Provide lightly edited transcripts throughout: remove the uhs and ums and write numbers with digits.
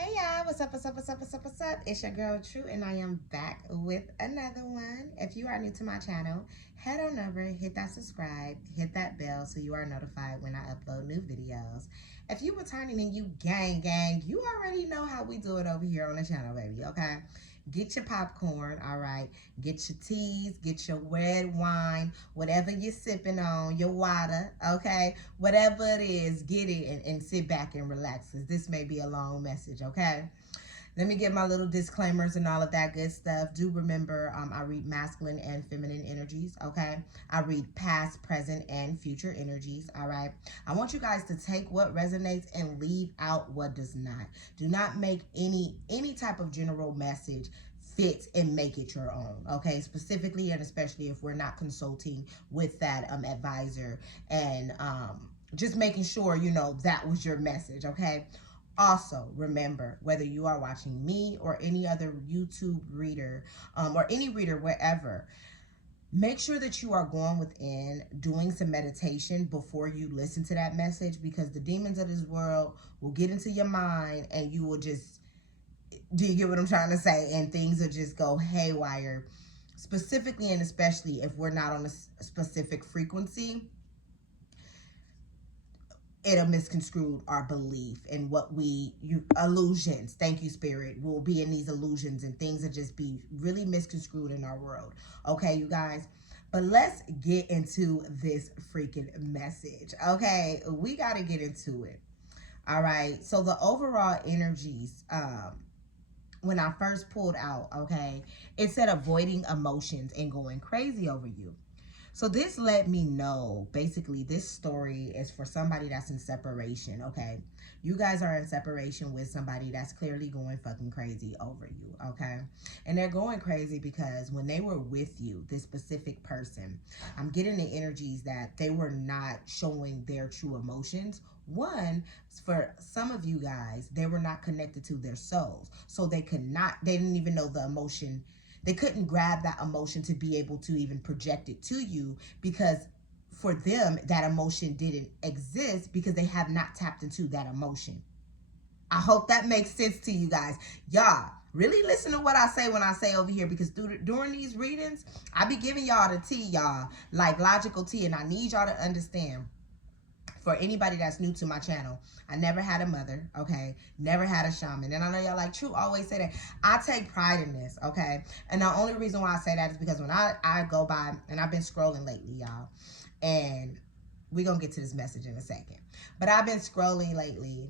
Hey y'all, what's up, what's up, what's up, what's up, what's up? It's your girl True and I am back with another one. If you are new to my channel, head on over, hit that subscribe, hit that bell so you are notified when I upload new videos. If you returning and you gang, you already know how we do it over here on the channel, baby, okay? Get your popcorn, all right? Get your teas, get your red wine, whatever you're sipping on, your water, okay? Whatever it is, get it and sit back and relax because this may be a long message, okay? Let me get my little disclaimers and all of that good stuff. Do remember, I read masculine and feminine energies, okay? I read past, present, and future energies, all right? I want you guys to take what resonates and leave out what does not. Do not make any type of general message fit and make it your own, okay? Specifically and especially if we're not consulting with that advisor and just making sure, you know, that was your message, okay? Also, remember, whether you are watching me or any other YouTube reader or any reader wherever, make sure that you are going within, doing some meditation before you listen to that message because the demons of this world will get into your mind and you will just, do you get what I'm trying to say? And things will just go haywire, specifically and especially if we're not on a specific frequency. It'll misconstrue our belief and what illusions, thank you spirit, will be in these illusions and things will just be really misconstrued in our world, okay you guys? But let's get into this freaking message, okay? We got to get into it. All right, so the overall energies, when I first pulled out, okay, it said avoiding emotions and going crazy over you. So this let me know, basically, this story is for somebody that's in separation, okay? You guys are in separation with somebody that's clearly going fucking crazy over you, okay? And they're going crazy because when they were with you, this specific person, I'm getting the energies that they were not showing their true emotions. One, for some of you guys, they were not connected to their souls. So they didn't even know the emotion. They couldn't grab that emotion to be able to even project it to you because for them, that emotion didn't exist because they have not tapped into that emotion. I hope that makes sense to you guys. Y'all, really listen to what I say when I say over here because during these readings, I be giving y'all the tea, y'all, like logical tea, and I need y'all to understand. For anybody that's new to my channel, I never had a mother, okay? Never had a shaman. And I know y'all like, True, always say that. I take pride in this, okay? And the only reason why I say that is because when I go by, and I've been scrolling lately, y'all, and we're going to get to this message in a second. But I've been scrolling lately.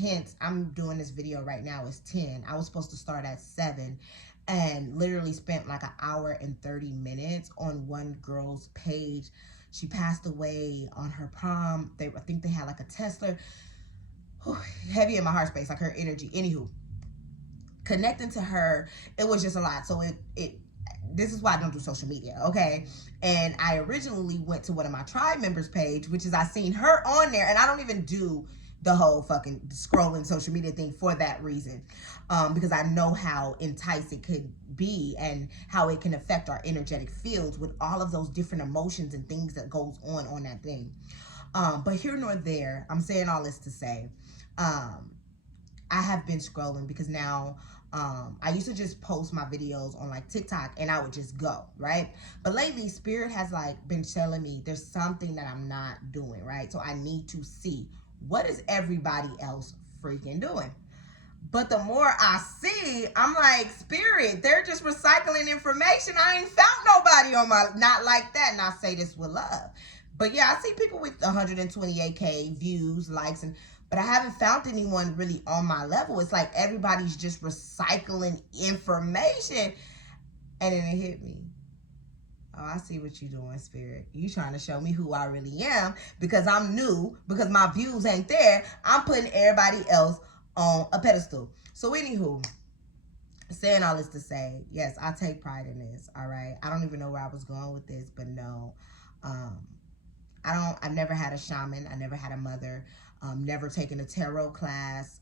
Hence, I'm doing this video right now. It's 10. I was supposed to start at 7 and literally spent like an hour and 30 minutes on one girl's page. She passed away on her prom. I think they had like a Tesla. Whew, heavy in my heart space, like her energy. Anywho, connecting to her, it was just a lot. So this is why I don't do social media, okay? And I originally went to one of my tribe members' page, which is I seen her on there, and I don't even do the whole fucking scrolling social media thing for that reason, because I know how enticing it could be and how it can affect our energetic fields with all of those different emotions and things that goes on that thing. But here nor there, I'm saying all this to say, I have been scrolling because now I used to just post my videos on like TikTok and I would just go, right? But lately Spirit has like been telling me there's something that I'm not doing, right? So I need to see what is everybody else freaking doing. But the more I see, I'm like, Spirit, they're just recycling information. I ain't found nobody on my, not like that. And I say this with love. But yeah, I see people with 128K views, likes, but I haven't found anyone really on my level. It's like everybody's just recycling information. And then it hit me. Oh, I see what you're doing, Spirit. You trying to show me who I really am because I'm new, because my views ain't there. I'm putting everybody else on a pedestal. So anywho, saying all this to say, yes, I take pride in this, all right? I don't even know where I was going with this, but no. I've never had a shaman. I never had a mother. Never taken a tarot class.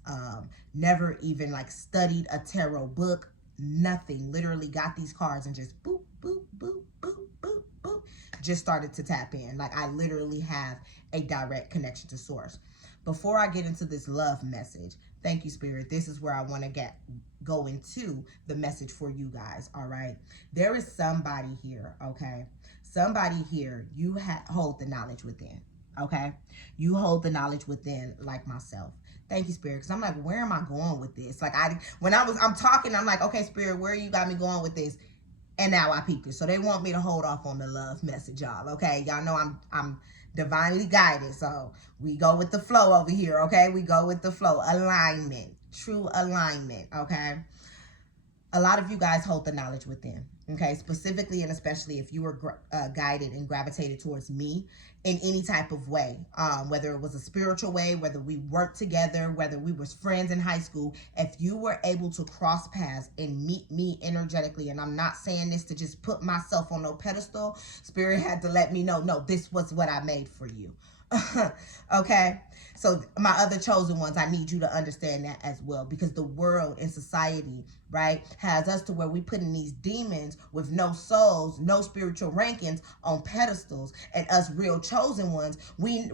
Never even like studied a tarot book. Nothing. Literally got these cards and just boop, boop, boop, boop, boop, boop. Just started to tap in. Like I literally have a direct connection to source. Before I get into this love message, Thank you, Spirit. This is where I want to go into the message for you guys. All right. There is somebody here, okay? Somebody here, you hold the knowledge within. Okay. You hold the knowledge within, like myself. Thank you, Spirit. Because I'm like, where am I going with this? Like I'm talking, I'm like, okay, Spirit, where you got me going with this? And now I peeped it. So they want me to hold off on the love message, y'all. Okay. Y'all know I'm divinely guided. So we go with the flow over here. Okay. We go with the flow. Alignment. True alignment. Okay. A lot of you guys hold the knowledge within, okay? Specifically and especially if you were guided and gravitated towards me in any type of way, whether it was a spiritual way, whether we worked together, whether we was friends in high school, if you were able to cross paths and meet me energetically, and I'm not saying this to just put myself on no pedestal, Spirit had to let me know, no, this was what I made for you. Okay, so my other chosen ones, I need you to understand that as well, because the world and society, right, has us to where we putting these demons with no souls, no spiritual rankings on pedestals, and us real chosen ones, we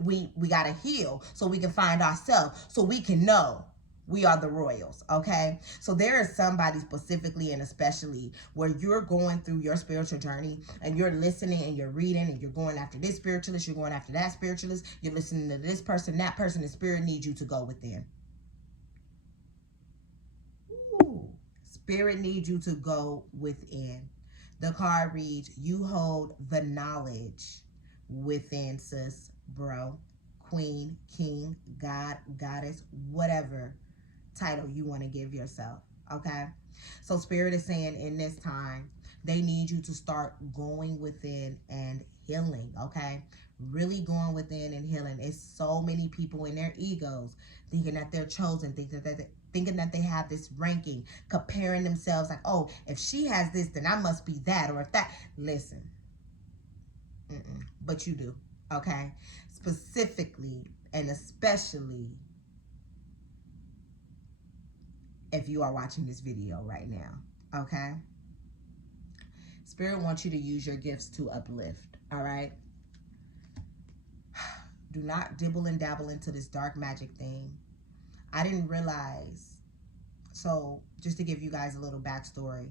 gotta heal so we can find ourselves, so we can know we are the royals. Okay, so there is somebody specifically and especially where you're going through your spiritual journey and you're listening and you're reading and you're going after this spiritualist, you're going after that spiritualist, you're listening to this person, that person. The Spirit needs you to go within. Ooh. Spirit needs you to go within. The card reads, you hold the knowledge within, sis, bro, queen, king, god, goddess, whatever title you want to give yourself. Okay, so Spirit is saying in this time they need you to start going within and healing. Okay, really going within and healing. It's so many people in their egos thinking that they're chosen, thinking that they have this ranking, comparing themselves like, oh, if she has this, then I must be that, or if that. Listen, but you do. Okay, specifically and especially if you are watching this video right now. Okay, Spirit wants you to use your gifts to uplift. All right, do not dibble and dabble into this dark magic thing. I didn't realize. So just to give you guys a little backstory,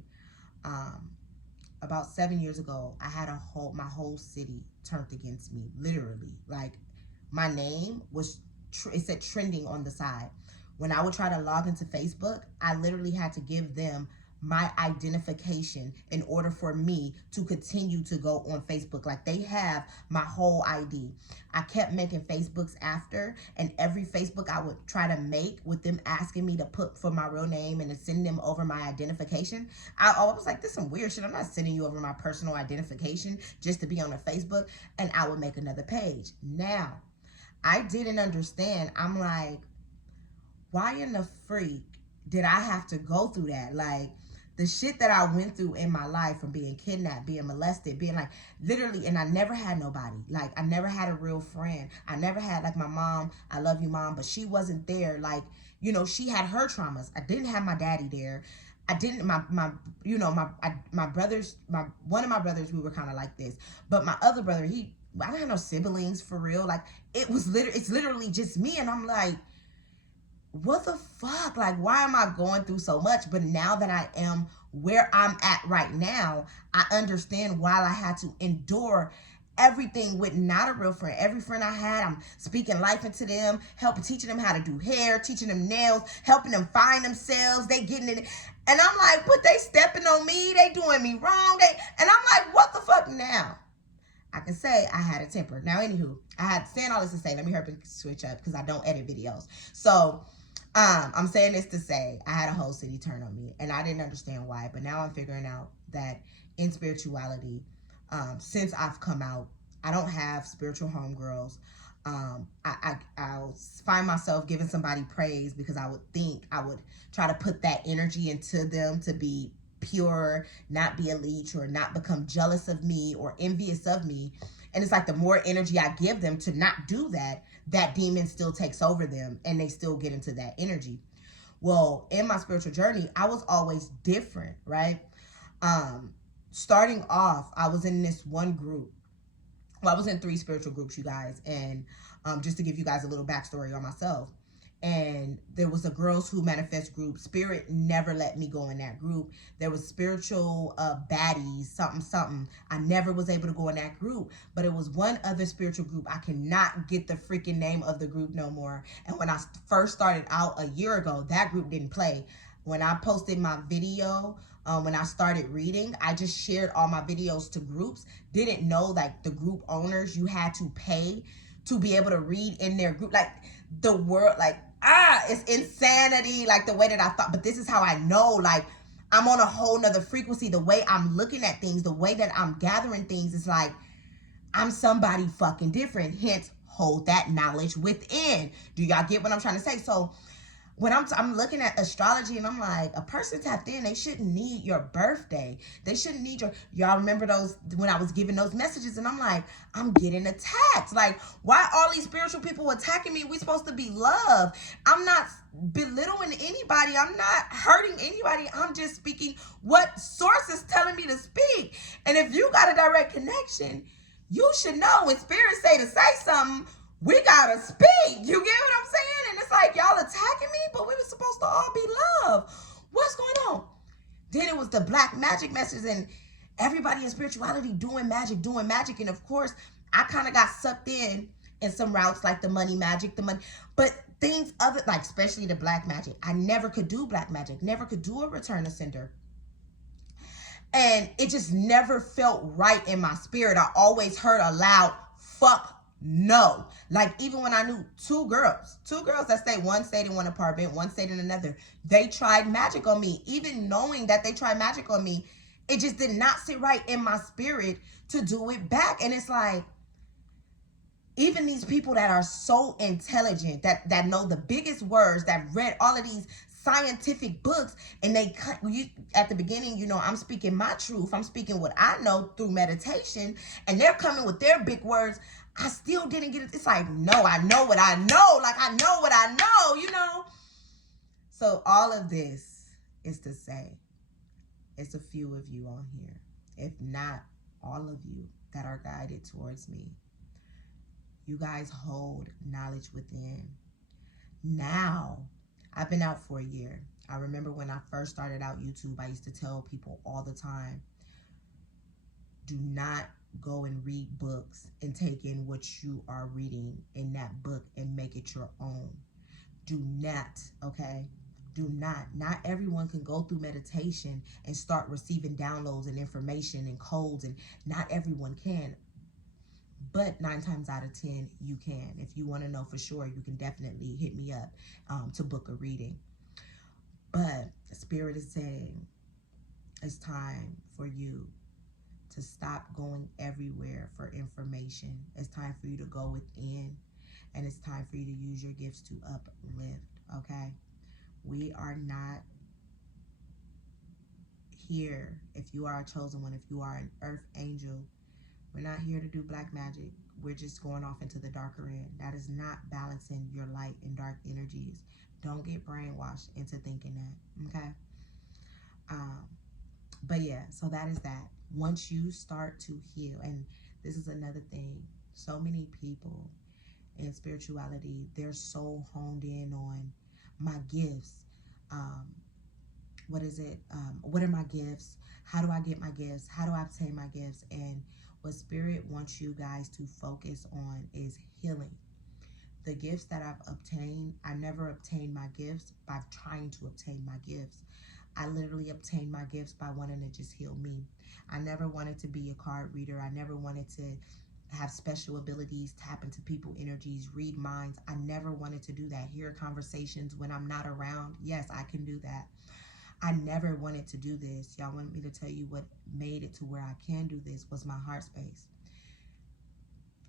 about 7 years ago, I had my whole city turned against me, literally. Like, my name was it said trending on the side. When I would try to log into Facebook, I literally had to give them my identification in order for me to continue to go on Facebook. Like, they have my whole ID. I kept making Facebooks after, and every Facebook I would try to make with them asking me to put for my real name and to send them over my identification, I was like, this is some weird shit. I'm not sending you over my personal identification just to be on a Facebook. And I would make another page. Now, I didn't understand. I'm like, why in the freak did I have to go through that? Like, the shit that I went through in my life, from being kidnapped, being molested, being like, literally, and I never had nobody. Like, I never had a real friend. I never had, like, my mom, I love you, mom, but she wasn't there. Like, you know, she had her traumas. I didn't have my daddy there. I didn't, my brothers, one of my brothers, we were kind of like this. But my other brother, I don't have no siblings for real. Like, it's literally just me. And I'm like, what the fuck? Like, why am I going through so much? But now that I am where I'm at right now, I understand why I had to endure everything with not a real friend. Every friend I had, I'm speaking life into them, teaching them how to do hair, teaching them nails, helping them find themselves. They getting it. And I'm like, but they stepping on me. They doing me wrong. And I'm like, what the fuck now? I can say I had a temper. Now, anywho, I had saying all this to say, let me hurry switch up because I don't edit videos. So, I'm saying this to say I had a whole city turn on me, and I didn't understand why. But now I'm figuring out that in spirituality, since I've come out, I don't have spiritual homegirls. I'll find myself giving somebody praise because I would try to put that energy into them to be pure, not be a leech, or not become jealous of me or envious of me. And it's like the more energy I give them to not do that, that demon still takes over them and they still get into that energy. Well, in my spiritual journey, I was always different, right? Starting off, I was in this one group. Well, I was in 3 spiritual groups, you guys. And just to give you guys a little backstory on myself, and there was a Girls Who Manifest group. Spirit never let me go in that group. There was spiritual baddies, something, something. I never was able to go in that group, but it was one other spiritual group. I cannot get the freaking name of the group no more. And when I first started out a year ago, that group didn't play. When I posted my video, when I started reading, I just shared all my videos to groups. Didn't know, like, the group owners, you had to pay to be able to read in their group. Like, the world, like, it's insanity, like, the way that I thought. But this is how I know, like, I'm on a whole nother frequency. The way I'm looking at things, the way that I'm gathering things, is like, I'm somebody fucking different. Hence, hold that knowledge within. Do y'all get what I'm trying to say? So when I'm looking at astrology, and I'm like, a person tapped in, they shouldn't need your birthday. They shouldn't need y'all remember those, when I was giving those messages, and I'm like, I'm getting attacked. Like, why all these spiritual people attacking me? We supposed to be love. I'm not belittling anybody. I'm not hurting anybody. I'm just speaking what source is telling me to speak. And if you got a direct connection, you should know when spirit say to say something, we gotta speak. You get what I'm saying? And it's like, y'all attacking me, but we were supposed to all be love. What's going on? Then it was the black magic message, and everybody in spirituality doing magic. And of course, I kind of got sucked in some routes, like the money magic, but things other, like, especially the black magic. I never could do black magic, never could do a return to sender. And it just never felt right in my spirit. I always heard a loud fuck no. Like, even when I knew two girls that stayed, one stayed in one apartment, one stayed in another, they tried magic on me. Even knowing that they tried magic on me, it just did not sit right in my spirit to do it back. And it's like, even these people that are so intelligent, that know the biggest words, that read all of these scientific books, and at the beginning, I'm speaking my truth, I'm speaking what I know through meditation, and they're coming with their big words. I still didn't get it. It's like, no, I know what I know. Like, I know what I know. So all of this is to say, it's a few of you on here, if not all of you, that are guided towards me. You guys hold knowledge within. Now, I've been out for a year. I remember when I first started out YouTube, I used to tell people all the time, do not go and read books and take in what you are reading in that book and make it your own. Do not, okay? Do not. Not everyone can go through meditation and start receiving downloads and information and codes, and not everyone can. But 9 times out of 10, you can. If you want to know for sure, you can definitely hit me up to book a reading. But Spirit is saying, it's time for you to stop going everywhere for information. It's time for you to go within, and it's time for you to use your gifts to uplift, okay? We are not here, if you are a chosen one, if you are an earth angel, we're not here to do black magic. We're just going off into the darker end. That is not balancing your light and dark energies. Don't get brainwashed into thinking that, okay? But yeah, so that is that. Once you start to heal, and this is another thing, so many people in spirituality, they're so honed in on my gifts. What is it? What are my gifts? How do I get my gifts? How do I obtain my gifts? And what Spirit wants you guys to focus on is healing. The gifts that I've obtained, I never obtained my gifts by trying to obtain my gifts. I literally obtained my gifts by wanting to just heal me. I never wanted to be a card reader. I never wanted to have special abilities, tap into people energies, read minds. I never wanted to do that. Hear conversations when I'm not around. Yes, I can do that. I never wanted to do this. Y'all want me to tell you what made it to where I can do this was my heart space.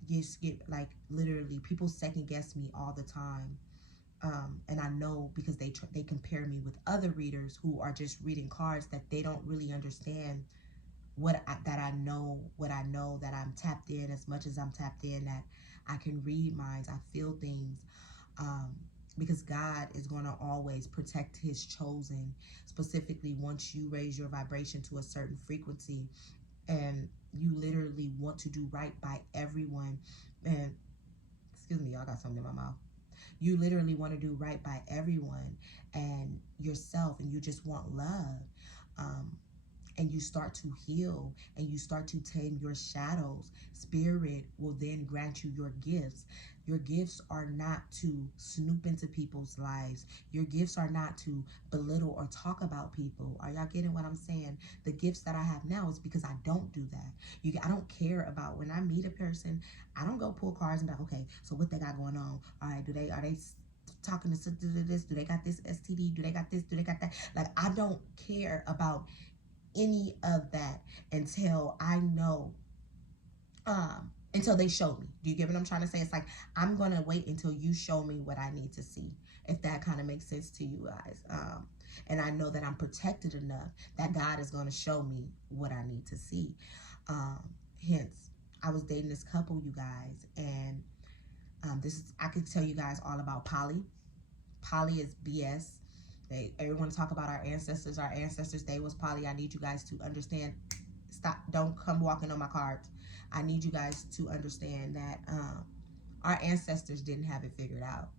Just get, like, literally, people second guess me all the time. And I know because they compare me with other readers who are just reading cards, that they don't really understand that I know, that I'm tapped in as much as I'm tapped in, that I can read minds, I feel things. Because God is going to always protect his chosen, specifically once you raise your vibration to a certain frequency and you literally want to do right by everyone. And excuse me, y'all, got something in my mouth. You literally want to do right by everyone and yourself, and you just want love. Um, and you start to heal and you start to tame your shadows, Spirit will then grant you your gifts. Your gifts are not to snoop into people's lives. Your gifts are not to belittle or talk about people. Are y'all getting what I'm saying? The gifts that I have now is because I don't do that. I don't care about when I meet a person. I don't go pull cards and be like, okay, so what they got going on? All right, are they talking to this? Do they got this STD? Do they got this? Do they got that? Like, I don't care about any of that until I know, until they show me. Do you get what I'm trying to say? It's like, I'm going to wait until you show me what I need to see, if that kind of makes sense to you guys. And I know that I'm protected enough that God is going to show me what I need to see. Hence, I was dating this couple, you guys, and I could tell you guys all about poly. Poly is BS. Everyone talk about our ancestors. Our ancestors, they was poly. I need you guys to understand. Stop. Don't come walking on my cards. I need you guys to understand that our ancestors didn't have it figured out.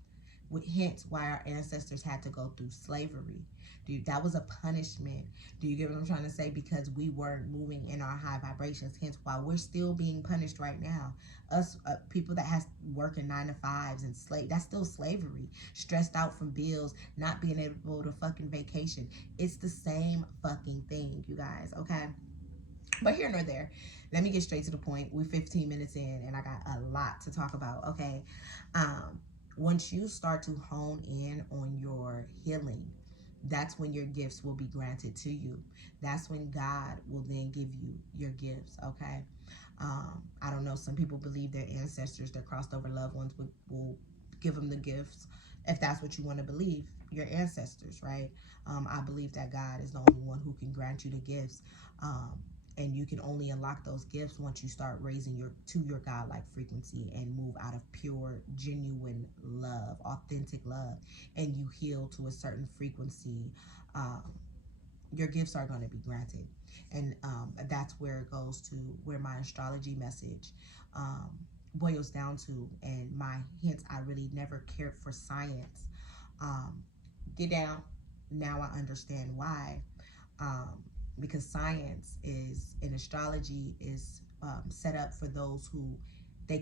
Hence why our ancestors had to go through slavery. Dude, that was a punishment. Do you get what I'm trying to say? Because we weren't moving in our high vibrations. Hence why we're still being punished right now. Us people that has working 9-to-5s and that's still slavery. Stressed out from bills, not being able to fucking vacation. It's the same fucking thing, you guys. Okay. But here nor there, let me get straight to the point. We're 15 minutes in and I got a lot to talk about. Okay. Once you start to hone in on your healing, that's when your gifts will be granted to you. That's when God will then give you your gifts. Okay. I don't know. Some people believe their ancestors, their crossed over loved ones will give them the gifts. If that's what you want to believe, your ancestors, right? I believe that God is the only one who can grant you the gifts. And you can only unlock those gifts once you start raising your God-like frequency and move out of pure, genuine love, authentic love, and you heal to a certain frequency. Your gifts are going to be granted. And that's where it goes to where my astrology message boils down to. And hence, I really never cared for science. Get down. Now I understand why. Because science is, in astrology, is set up for those who they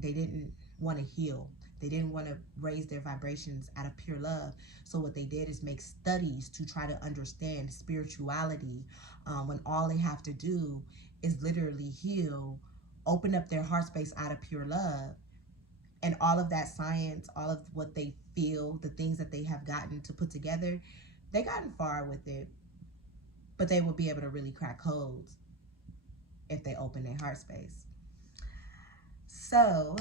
didn't want to heal. They didn't want to raise their vibrations out of pure love. So what they did is make studies to try to understand spirituality, when all they have to do is literally heal, open up their heart space out of pure love. And all of that science, all of what they feel, the things that they have gotten to put together, they gotten far with it. But they will be able to really crack codes if they open their heart space. So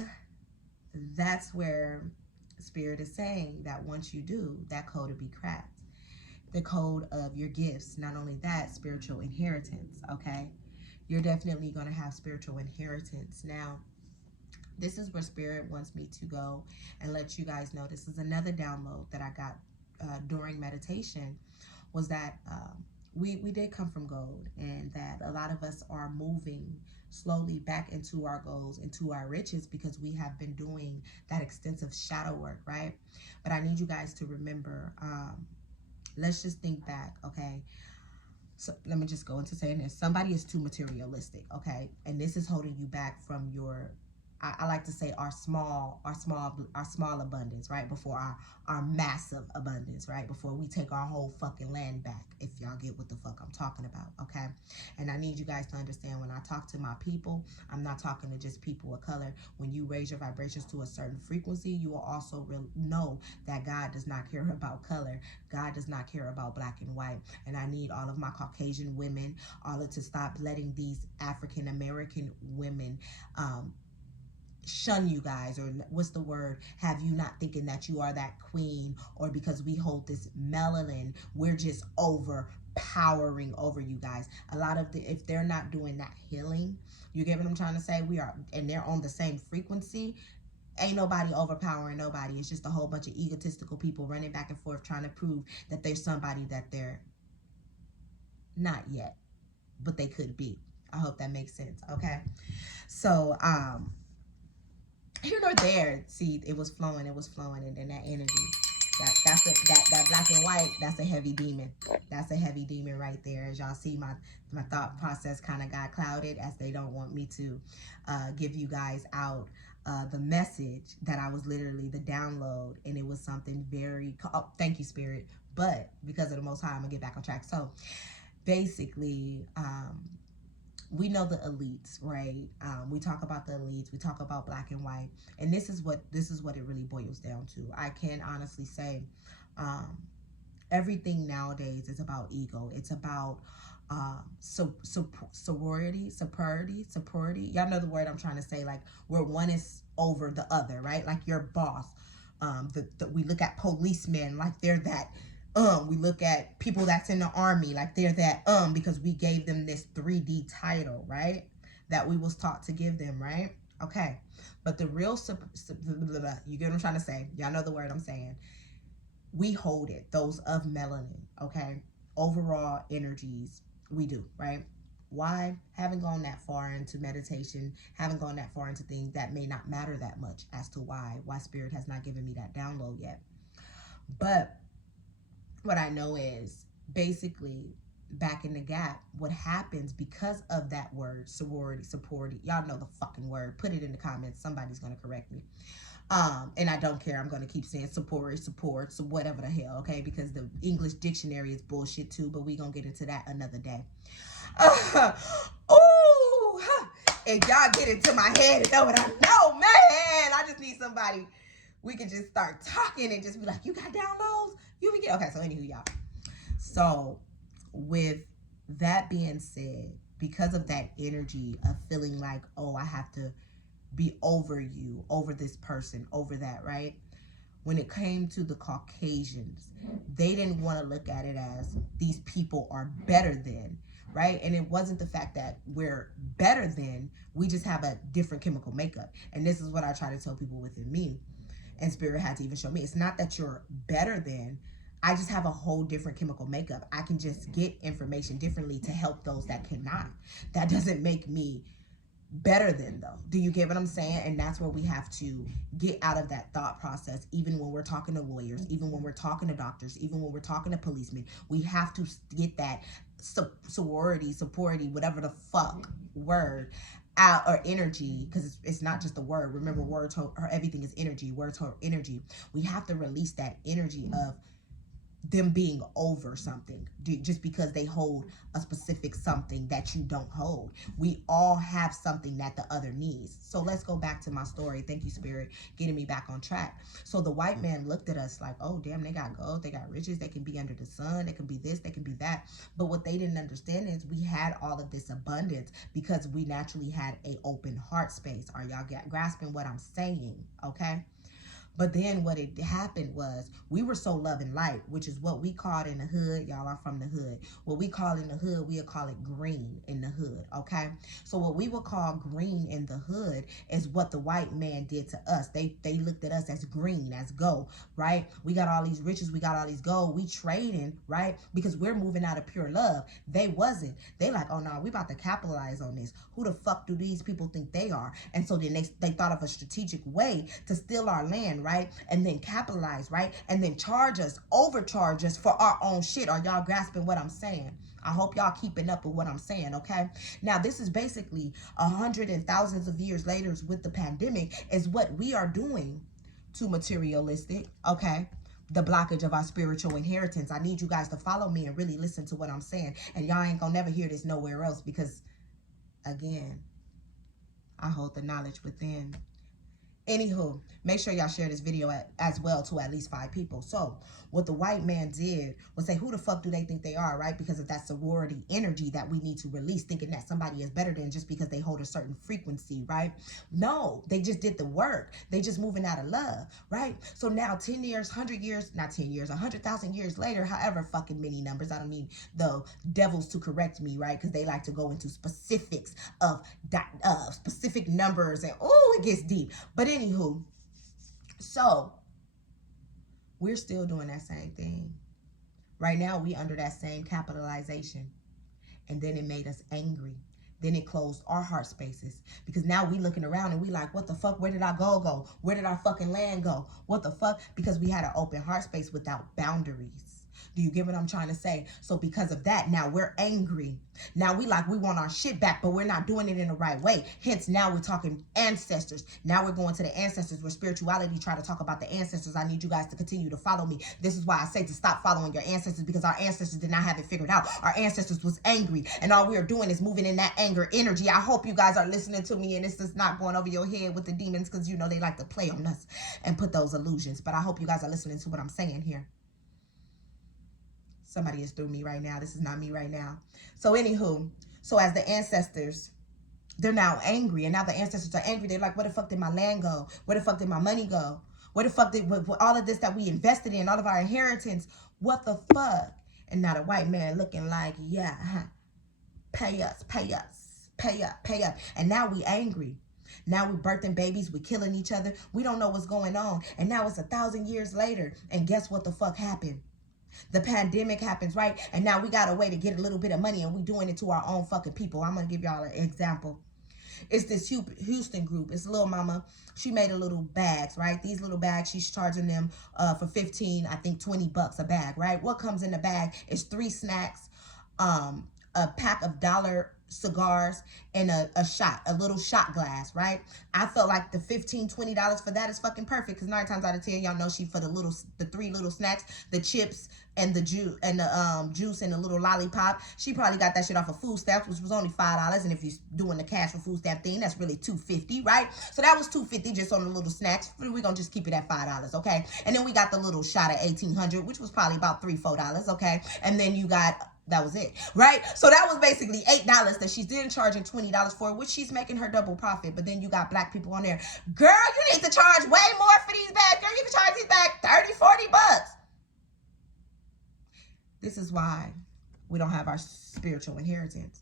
that's where Spirit is saying that once you do, that code will be cracked. The code of your gifts. Not only that, spiritual inheritance, okay? You're definitely going to have spiritual inheritance. Now, this is where Spirit wants me to go and let you guys know. This is another download that I got during meditation, was that we did come from gold, and that a lot of us are moving slowly back into our goals, into our riches, because we have been doing that extensive shadow work, right? But I need you guys to remember, let's just think back, okay? So let me just go into saying this. Somebody is too materialistic, okay? And this is holding you back from your, I like to say, our small abundance, right? Before our massive abundance, right? Before we take our whole fucking land back, if y'all get what the fuck I'm talking about, okay? And I need you guys to understand, when I talk to my people, I'm not talking to just people of color. When you raise your vibrations to a certain frequency, you will also know that God does not care about color. God does not care about black and white. And I need all of my Caucasian women, to stop letting these African American women shun you guys, or what's the word, have you not thinking that you are that queen, or because we hold this melanin, we're just overpowering over you guys. A lot of if they're not doing that healing, you get what I'm trying to say, and they're on the same frequency, ain't nobody overpowering nobody. It's just a whole bunch of egotistical people running back and forth trying to prove that there's somebody that they're not yet, but they could be. I hope that makes sense. Okay. So here nor there. See, it was flowing, and then that energy, that black and white, that's a heavy demon. That's a heavy demon right there. As y'all see, my thought process kind of got clouded, as they don't want me to give you guys out the message that I was literally the download, and it was something very, oh, thank you, Spirit. But because of the Most High, I'm gonna get back on track. So basically, we know the elites, right? We talk about the elites, we talk about black and white, and this is what it really boils down to. I can honestly say, everything nowadays is about ego. It's about sorority. Y'all know the word I'm trying to say, like where one is over the other, right? Like your boss. We look at policemen like they're that. We look at people that's in the army like they're that because we gave them this 3D title, right? That we was taught to give them, right? Okay. But the real, you get what I'm trying to say? Y'all know the word I'm saying. We hold it, those of melanin, okay? Overall energies, we do, right? Why? Haven't gone that far into meditation, haven't gone that far into things that may not matter that much as to why Spirit has not given me that download yet. But what I know is basically back in the gap, what happens because of that word, sorority, y'all know the fucking word, put it in the comments, somebody's gonna correct me. And I don't care, I'm gonna keep saying support, so whatever the hell, okay, because the English dictionary is bullshit too, but we gonna get into that another day. Ooh, if y'all get into my head and know what I know, man, I just need somebody we can just start talking and just be like, you got downloads? You can get, okay, so anywho, y'all. So with that being said, because of that energy of feeling like, oh, I have to be over you, over this person, over that, right? When it came to the Caucasians, they didn't want to look at it as these people are better than, right? And it wasn't the fact that we're better than, we just have a different chemical makeup. And this is what I try to tell people within me. And Spirit had to even show me. It's not that you're better than. I just have a whole different chemical makeup. I can just get information differently to help those that cannot. That doesn't make me better than, though. Do you get what I'm saying? And that's where we have to get out of that thought process, even when we're talking to lawyers, even when we're talking to doctors, even when we're talking to policemen. We have to get that sorority, whatever the fuck word out, or energy, because it's not just a word. Remember, words, everything is energy. Words hold energy. We have to release that energy of them being over something just because they hold a specific something that you don't hold. We all have something that the other needs. So let's go back to my story. Thank you, Spirit, getting me back on track. So the white man looked at us like, oh, damn, they got gold, they got riches, they can be under the sun, they can be this, they can be that. But what they didn't understand is we had all of this abundance because we naturally had a open heart space. Are y'all grasping what I'm saying? Okay. But then what it happened was we were so love and light, which is what we called in the hood. Y'all are from the hood. What we call in the hood, we'll call it green in the hood, okay? So what we would call green in the hood is what the white man did to us. They looked at us as green, as gold, right? We got all these riches, we got all these gold, we trading, right? Because we're moving out of pure love. They wasn't. They like, oh no, we about to capitalize on this. Who the fuck do these people think they are? And so then they thought of a strategic way to steal our land, right? And then capitalize, right? And then overcharge us for our own shit. Are y'all grasping what I'm saying? I hope y'all keeping up with what I'm saying, okay? Now, this is basically 100 and thousands of years later with the pandemic is what we are doing to materialistic, okay? The blockage of our spiritual inheritance. I need you guys to follow me and really listen to what I'm saying. And y'all ain't gonna never hear this nowhere else because, again, I hold the knowledge within. Anywho, make sure y'all share this video as well to at least 5 people. So what the white man did was say, who the fuck do they think they are, right? Because of that sorority energy that we need to release, thinking that somebody is better than just because they hold a certain frequency, right? No, they just did the work. They just moving out of love, right? So now 10 years, 100 years, not 10 years, 100,000 years later, however fucking many numbers, I don't need the devils to correct me, right? Because they like to go into specifics of specific numbers and, oh, it gets deep. But anywho, so we're still doing that same thing. Right now, we under that same capitalization. And then it made us angry. then it closed our heart spaces. Because now we looking around and we like, what the fuck? Where did our gold go? Where did our fucking land go? What the fuck? Because we had an open heart space without boundaries. Do you get what I'm trying to say? So because of that, now we're angry. Now we want our shit back, but we're not doing it in the right way. Hence, now we're talking ancestors. Now we're going to the ancestors, where spirituality try to talk about the ancestors. I need you guys to continue to follow me. This is why I say to stop following your ancestors, because our ancestors did not have it figured out. Our ancestors was angry, and all we are doing is moving in that anger energy. I hope you guys are listening to me, and this is not going over your head with the demons, because you know they like to play on us and put those illusions. But I hope you guys are listening to what I'm saying here. Somebody is through me right now. This is not me right now. So anywho, so as the ancestors, they're now angry. And now the ancestors are angry. They're like, where the fuck did my land go? Where the fuck did my money go? Where the fuck did all of this that we invested in, all of our inheritance? What the fuck? And now the white man looking like, yeah, pay us, pay us, pay up, pay up. And now we angry. Now we're birthing babies. We're killing each other. We don't know what's going on. And now it's 1,000 years later. And guess what the fuck happened? The pandemic happens, right? And now we got a way to get a little bit of money, and we doing it to our own fucking people. I'm going to give y'all an example. It's this Houston group. It's Lil Mama. She made a little bags, right? These little bags, she's charging them for 15, I think 20 bucks a bag, right? What comes in the bag is 3 snacks, a pack of $1 cigars, and a little shot glass, right? I felt like the $15, $20 for that is fucking perfect, because 9 times out of 10, y'all know she for the 3 little snacks, the chips and the juice and the juice and the little lollipop. She probably got that shit off of food stamps, which was only $5. And if you're doing the cash for food stamp thing, that's really $2.50, right? So that was $2.50 just on the little snacks. We're gonna just keep it at $5, okay? And then we got the little shot of 1,800, which was probably about $3, $4, okay? And then you got, that was it, right? So that was basically $8 that she's then charging $20 for, which she's making her double profit. But then you got black people on there. Girl, you need to charge way more for these bags. Girl, you can charge these bags 30, 40 bucks. This is why we don't have our spiritual inheritance.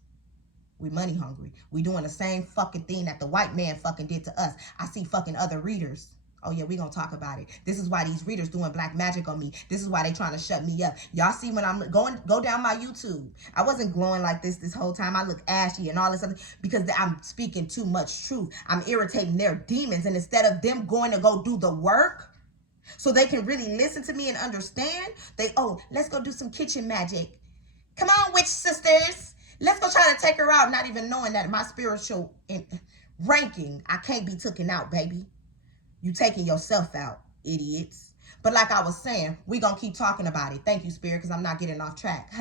We money hungry. We doing the same fucking thing that the white man fucking did to us. I see fucking other readers. Oh yeah, we gonna talk about it. This is why these readers doing black magic on me. This is why they trying to shut me up. Y'all see when I'm go down my YouTube. I wasn't glowing like this whole time. I look ashy and all this other, because I'm speaking too much truth. I'm irritating their demons, and instead of them going to go do the work so they can really listen to me and understand, let's go do some kitchen magic. Come on, witch sisters. Let's go try to take her out, not even knowing that my spiritual ranking, I can't be taken out, baby. You taking yourself out, idiots. But like I was saying, we gonna keep talking about it. Thank you, Spirit, because I'm not getting off track.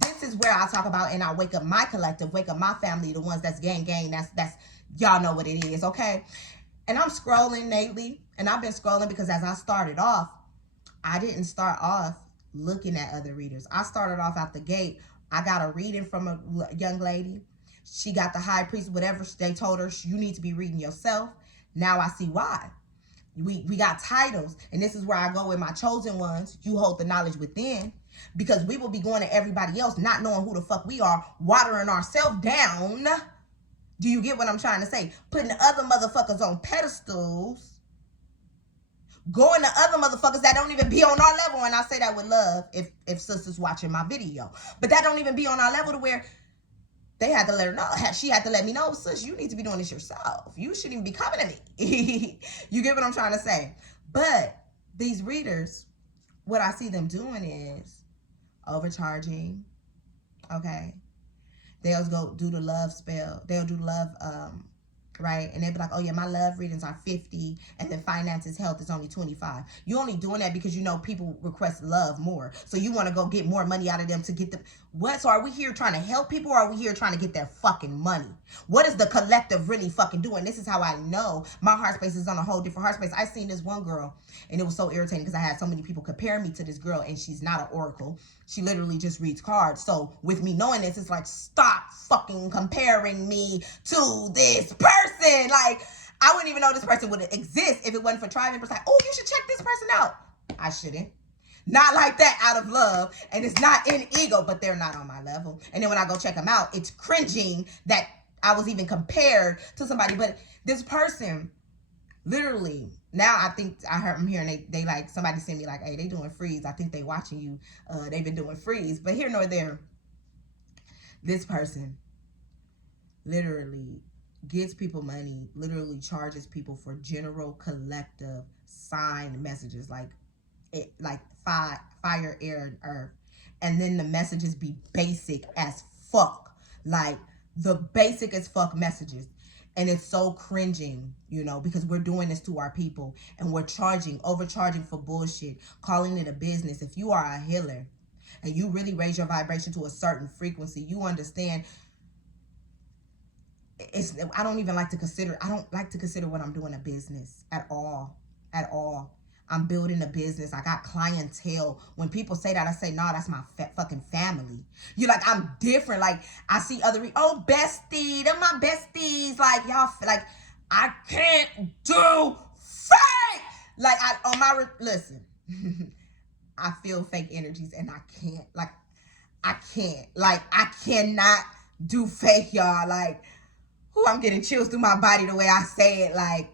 This is where I talk about, and I wake up my collective, wake up my family, the ones that's gang. That's y'all know what it is, okay? And I'm scrolling lately, and I've been scrolling because as I started off, I didn't start off looking at other readers. I started off out the gate. I got a reading from a young lady. She got the high priest, whatever they told her, you need to be reading yourself. Now I see why. We got titles, and this is where I go with my chosen ones. You hold the knowledge within, because we will be going to everybody else not knowing who the fuck we are, watering ourselves down. Do you get what I'm trying to say? Putting the other motherfuckers on pedestals, going to other motherfuckers that don't even be on our level. And I say that with love if sister's watching my video, but that don't even be on our level, to where they had to let her know. She had to let me know, sis, you need to be doing this yourself. You shouldn't even be coming to me. You get what I'm trying to say? But these readers, what I see them doing is overcharging, okay? They'll go do the love spell. They'll do love, right? And they'll be like, oh yeah, my love readings are 50, and then finances, health is only 25. You're only doing that because you know people request love more. So you want to go get more money out of them to get them. What? So are we here trying to help people, or are we here trying to get their fucking money? What is the collective really fucking doing? This is how I know my heart space is on a whole different heart space. I seen this one girl, and it was so irritating because I had so many people compare me to this girl, and she's not an oracle. She literally just reads cards. So with me knowing this, it's like, stop fucking comparing me to this person. Like, I wouldn't even know this person would exist if it wasn't for Tribe. It's like, oh, you should check this person out. I shouldn't. Not like that, out of love. And it's not in ego, but they're not on my level. And then when I go check them out, it's cringing that I was even compared to somebody. But this person, literally, now I think I'm hearing they like, somebody sent me like, hey, they doing freeze. I think they watching you. They've been doing freeze. But here nor there, this person literally gives people money, literally charges people for general collective signed messages like fire, air, and earth. And then the messages be basic as fuck. Like the basic as fuck messages. And it's so cringing, you know, because we're doing this to our people and we're overcharging for bullshit, calling it a business. If you are a healer and you really raise your vibration to a certain frequency, you understand I don't like to consider what I'm doing a business at all. At all. I'm building a business. I got clientele. When people say that, I say, nah, that's my fucking family. You're like, I'm different. Like, I see oh, bestie, they're my besties. Like, y'all, like, I can't do fake. Like, listen, I feel fake energies and I can't. Like, I can't. Like, I cannot do fake, y'all. Like, I'm getting chills through my body the way I say it, like,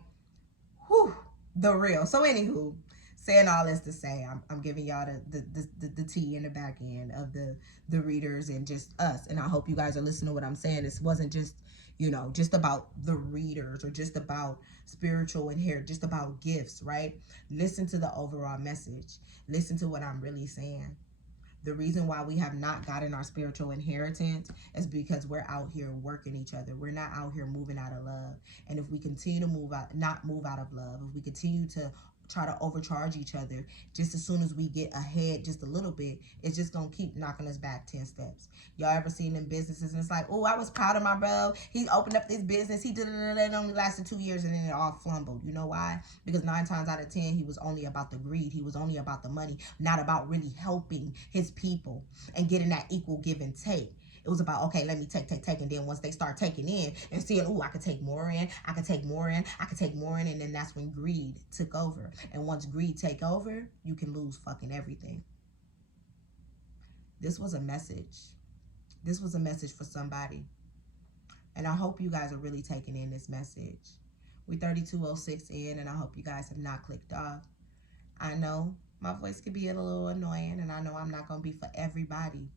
whew, the real. So, anywho, saying all this to say, I'm giving y'all the tea in the back end of the readers and just us. And I hope you guys are listening to what I'm saying. This wasn't just, you know, just about the readers or just about spiritual and here, just about gifts, right? Listen to the overall message. Listen to what I'm really saying. The reason why we have not gotten our spiritual inheritance is because we're out here working each other. We're not out here moving out of love. And if we continue to not move out of love, if we continue to try to overcharge each other, just as soon as we get ahead just a little bit, it's just gonna keep knocking us back 10 steps. Y'all ever seen them businesses and it's like, oh, I was proud of my bro, he opened up this business, he did it, it only lasted 2 years and then it all flumbled. You know why? Because 9 times out of 10 he was only about the greed, he was only about the money, not about really helping his people and getting that equal give and take. It was about, okay, let me take. And then once they start taking in and seeing, oh, I could take more in, I could take more in. And then that's when greed took over. And once greed take over, you can lose fucking everything. This was a message. This was a message for somebody. And I hope you guys are really taking in this message. We 3206 in, and I hope you guys have not clicked off. I know my voice could be a little annoying, and I know I'm not going to be for everybody.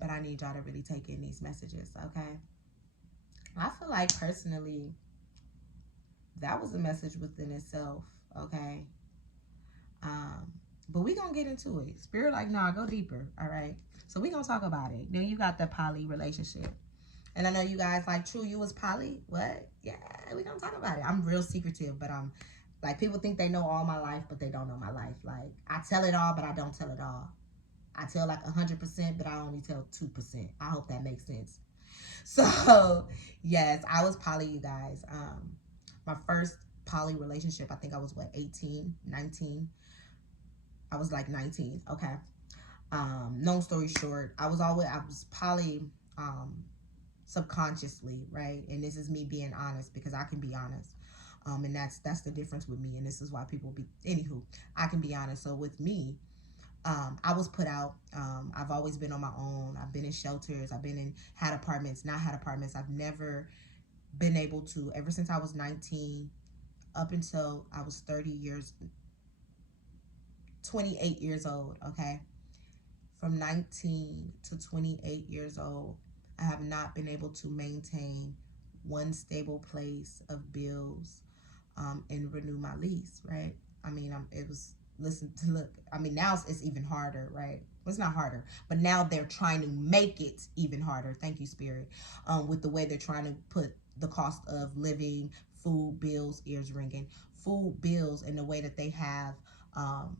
But I need y'all to really take in these messages, okay? I feel like, personally, that was a message within itself, okay? But we gonna get into it. Spirit like, nah, go deeper, all right? So we gonna talk about it. Then you got the poly relationship. And I know you guys like, true, you was poly? What? Yeah, we gonna talk about it. I'm real secretive, but I'm, like, people think they know all my life, but they don't know my life. Like, I tell it all, but I don't tell it all. I tell like 100%, but I only tell 2%. I hope that makes sense. So, yes, I was poly, you guys. My first poly relationship, I think I was, 18, 19? I was like 19, okay. Long story short, I was poly subconsciously, right? And this is me being honest because I can be honest. And that's the difference with me. And this is why people anywho, I can be honest. So with me, I was put out. I've always been on my own. I've been in shelters. I've been had apartments, not had apartments. I've never been able to, ever since I was 19, up until I was 28 years old, okay? From 19 to 28 years old, I have not been able to maintain one stable place of bills and renew my lease, right? I mean, now it's even harder, right? Well, it's not harder, but now they're trying to make it even harder. Thank you, Spirit. With the way they're trying to put the cost of living, food bills, ears ringing, food bills, and the way that they have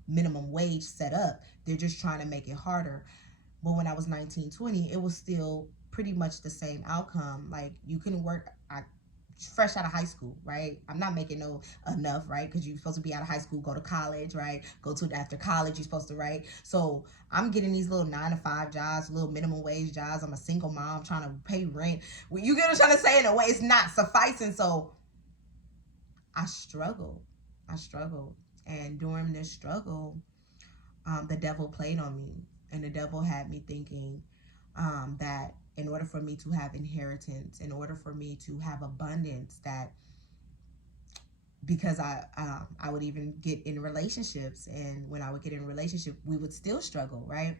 minimum wage set up, they're just trying to make it harder. But when I was 19, 20, it was still pretty much the same outcome. Like, you couldn't work. Fresh out of high school, right? I'm not making enough, right? Because you're supposed to be out of high school, go to college, right? After college, you're supposed to, right? So I'm getting these little 9-to-5 jobs, little minimum wage jobs. I'm a single mom trying to pay rent. You get what I'm trying to say? In a way, it's not sufficing. So I struggled. And during this struggle, the devil played on me. And the devil had me thinking that in order for me to have inheritance, in order for me to have abundance, that because I would even get in relationships, and when I would get in a relationship, we would still struggle, right?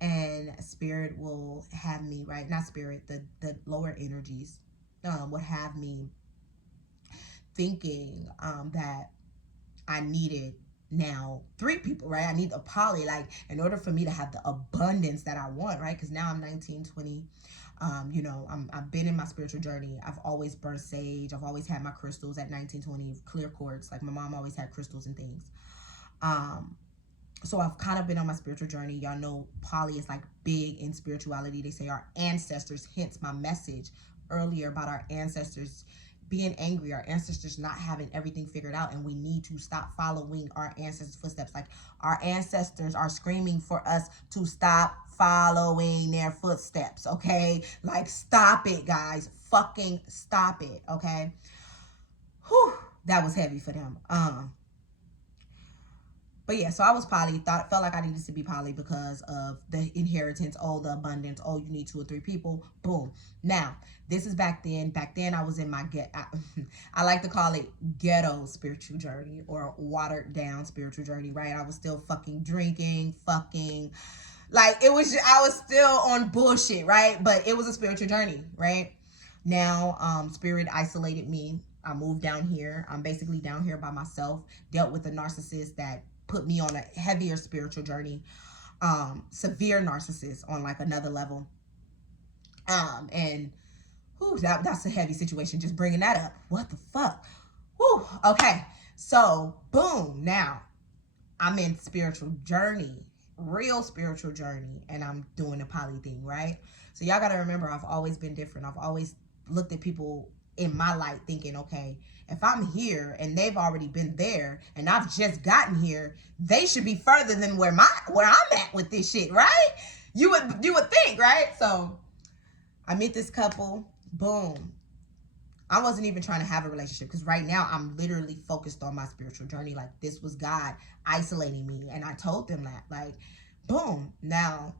And spirit will have me, right? Not spirit, the lower energies would have me thinking that I needed now 3 people, right? I need a poly, like, in order for me to have the abundance that I want, right? Because now I'm 19, 20. You know, I've been in my spiritual journey. I've always burned sage. I've always had my crystals at 19, 20, clear quartz. Like, my mom always had crystals and things. So I've kind of been on my spiritual journey. Y'all know poly is like big in spirituality. They say our ancestors, hence my message earlier about our ancestors being angry, our ancestors not having everything figured out, and we need to stop following our ancestors' footsteps. Like, our ancestors are screaming for us to stop following their footsteps, okay? Like, stop it, guys. Fucking stop it, okay? Whew, that was heavy for them. But yeah, so I was poly, felt like I needed to be poly because of the inheritance, oh, the abundance, oh, you need 2 or 3 people, boom. Now, this is back then. Back then, I was in my I like to call it ghetto spiritual journey, or watered down spiritual journey, right? I was still fucking drinking, like, I was still on bullshit, right? But it was a spiritual journey, right? Now, spirit isolated me. I moved down here. I'm basically down here by myself, dealt with a narcissist that put me on a heavier spiritual journey, severe narcissist on like another level. And whew, that's a heavy situation, just bringing that up. What the fuck? Whew, okay. So, boom, now I'm in spiritual journey, real spiritual journey, and I'm doing the poly thing, right? So y'all got to remember, I've always been different. I've always looked at people in my light thinking, okay, if I'm here and they've already been there and I've just gotten here, they should be further than where I'm at with this shit, right? You would think, right? So I meet this couple, boom. I wasn't even trying to have a relationship, because right now I'm literally focused on my spiritual journey. Like, this was God isolating me, and I told them that, like, boom. Now,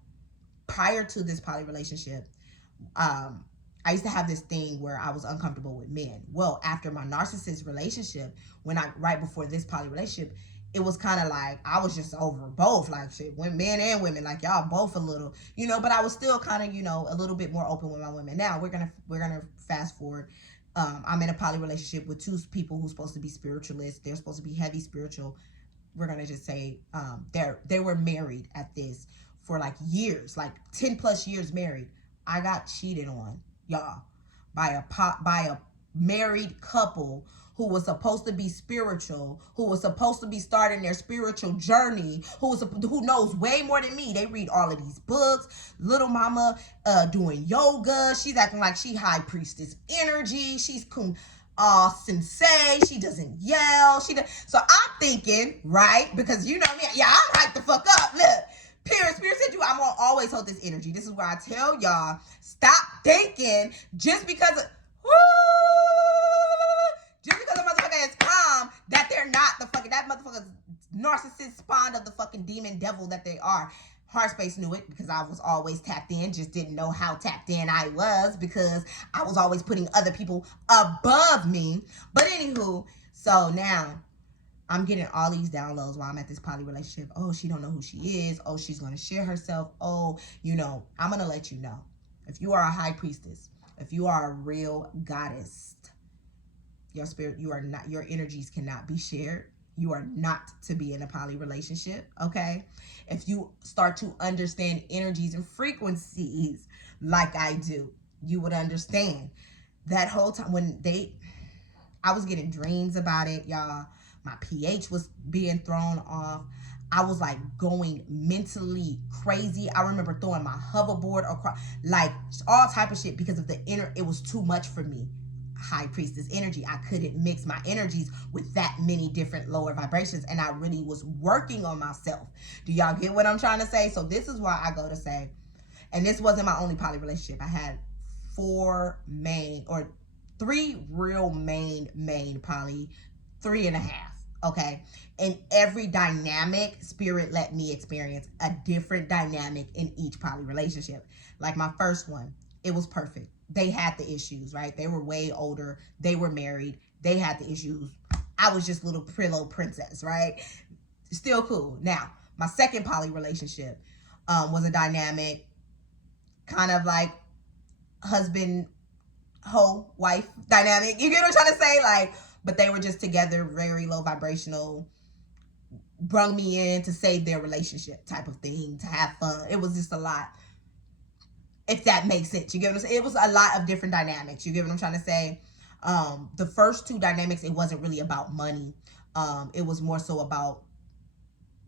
prior to this poly relationship, I used to have this thing where I was uncomfortable with men. Well, after my narcissist relationship, right before this poly relationship, it was kind of like I was just over both, like, shit, when men and women, like, y'all both a little, but I was still kind of, a little bit more open with my women. Now we're gonna fast forward. I'm in a poly relationship with 2 people who's supposed to be spiritualists. They're supposed to be heavy spiritual. We're gonna just say they were married at this for like years, like 10 plus years married. I got cheated on, y'all, by a married couple who was supposed to be spiritual, who was supposed to be starting their spiritual journey, who knows way more than me. They read all of these books. Little mama doing yoga. She's acting like she high priestess energy. She's sensei. She doesn't yell. So I'm thinking, right? Because you know me, yeah, I'm hyped the fuck up. Look. Spirit said I'm gonna always hold this energy. This is where I tell y'all, stop thinking just because a motherfucker is calm that they're not that motherfucker's narcissist spawned of the fucking demon devil that they are. Heartspace knew it, because I was always tapped in, just didn't know how tapped in I was, because I was always putting other people above me. But anywho, so now I'm getting all these downloads while I'm at this poly relationship. Oh, she don't know who she is. Oh, she's going to share herself. Oh, I'm going to let you know. If you are a high priestess, if you are a real goddess, your spirit, your energies cannot be shared. You are not to be in a poly relationship, okay? If you start to understand energies and frequencies like I do, you would understand. That whole time I was getting dreams about it, y'all. My pH was being thrown off. I was like going mentally crazy. I remember throwing my hoverboard across, like all type of shit, because of it was too much for me. High priestess energy. I couldn't mix my energies with that many different lower vibrations, and I really was working on myself. Do y'all get what I'm trying to say? So this is why I go to say, and this wasn't my only poly relationship. I had 3 real main poly, 3.5. Okay. And every dynamic, spirit let me experience a different dynamic in each poly relationship. Like my first one, it was perfect. They had the issues, right? They were way older. They were married. They had the issues. I was just little princess, right? Still cool. Now, my second poly relationship, was a dynamic, kind of like husband, hoe, wife dynamic. You get what I'm trying to say? Like, but they were just together, very low vibrational, brung me in to save their relationship type of thing, to have fun. It was just a lot, if that makes sense. You get what I'm saying? It was a lot of different dynamics. You get what I'm trying to say? The first two dynamics, it wasn't really about money. It was more so about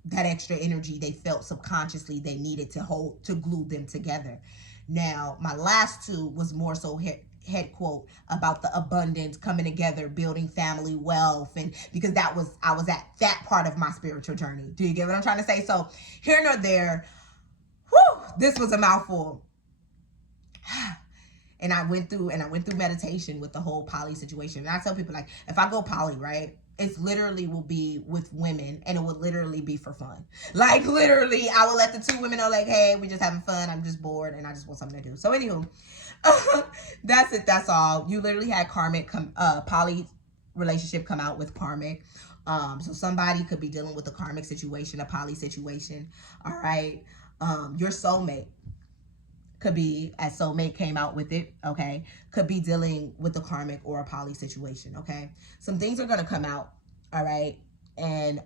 that extra energy they felt subconsciously they needed to hold, to glue them together. Now, my last two was more so head quote about the abundance, coming together, building family wealth, and because I was at that part of my spiritual journey. Do you get what I'm trying to say? So here nor there, whew, this was a mouthful. And I went through meditation with the whole poly situation. And I tell people, like, if I go poly, right, it's literally will be with women, and it will literally be for fun. Like, literally, I will let the two women know, like, hey, we just having fun. I'm just bored, and I just want something to do. So, anywho, that's it. That's all. You literally had karmic poly relationship come out with karmic. So somebody could be dealing with a karmic situation, a poly situation. All right. Your soulmate could be, as soulmate came out with it, okay, could be dealing with a karmic or a poly situation, okay? Some things are going to come out, all right, and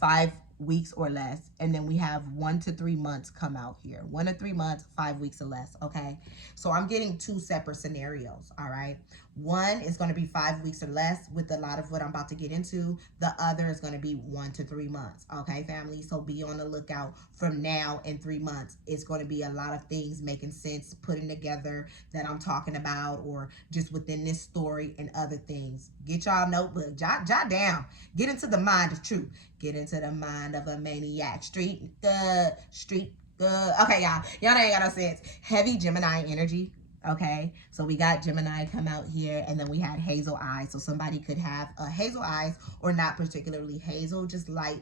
5 weeks or less, and then we have 1 to 3 months come out here. 1 to 3 months, 5 weeks or less, okay? So I'm getting 2 separate scenarios, all right? One is going to be 5 weeks or less with a lot of what I'm about to get into. The other is going to be 1 to 3 months, okay, family? So be on the lookout from now and 3 months. It's going to be a lot of things making sense, putting together that I'm talking about, or just within this story and other things. Get y'all notebook, jot down. Get into the mind of truth. Get into the mind of a maniac. Okay, y'all ain't got no sense. Heavy Gemini energy. Okay, so we got Gemini come out here, and then we had hazel eyes. So somebody could have hazel eyes, or not particularly hazel, just light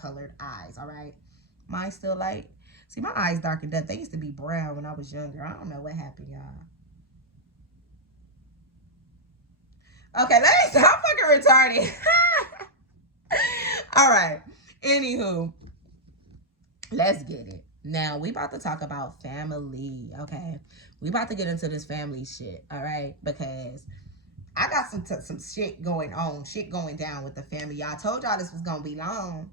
colored eyes. All right, mine still light. See, my eyes darkened up. They used to be brown when I was younger. I don't know what happened, y'all. Okay, let me stop fucking retarded. All right, anywho, let's get it. Now, we about to talk about family, okay? We about to get into this family shit, all right? Because I got some shit going on, shit going down with the family. Y'all, told y'all this was going to be long.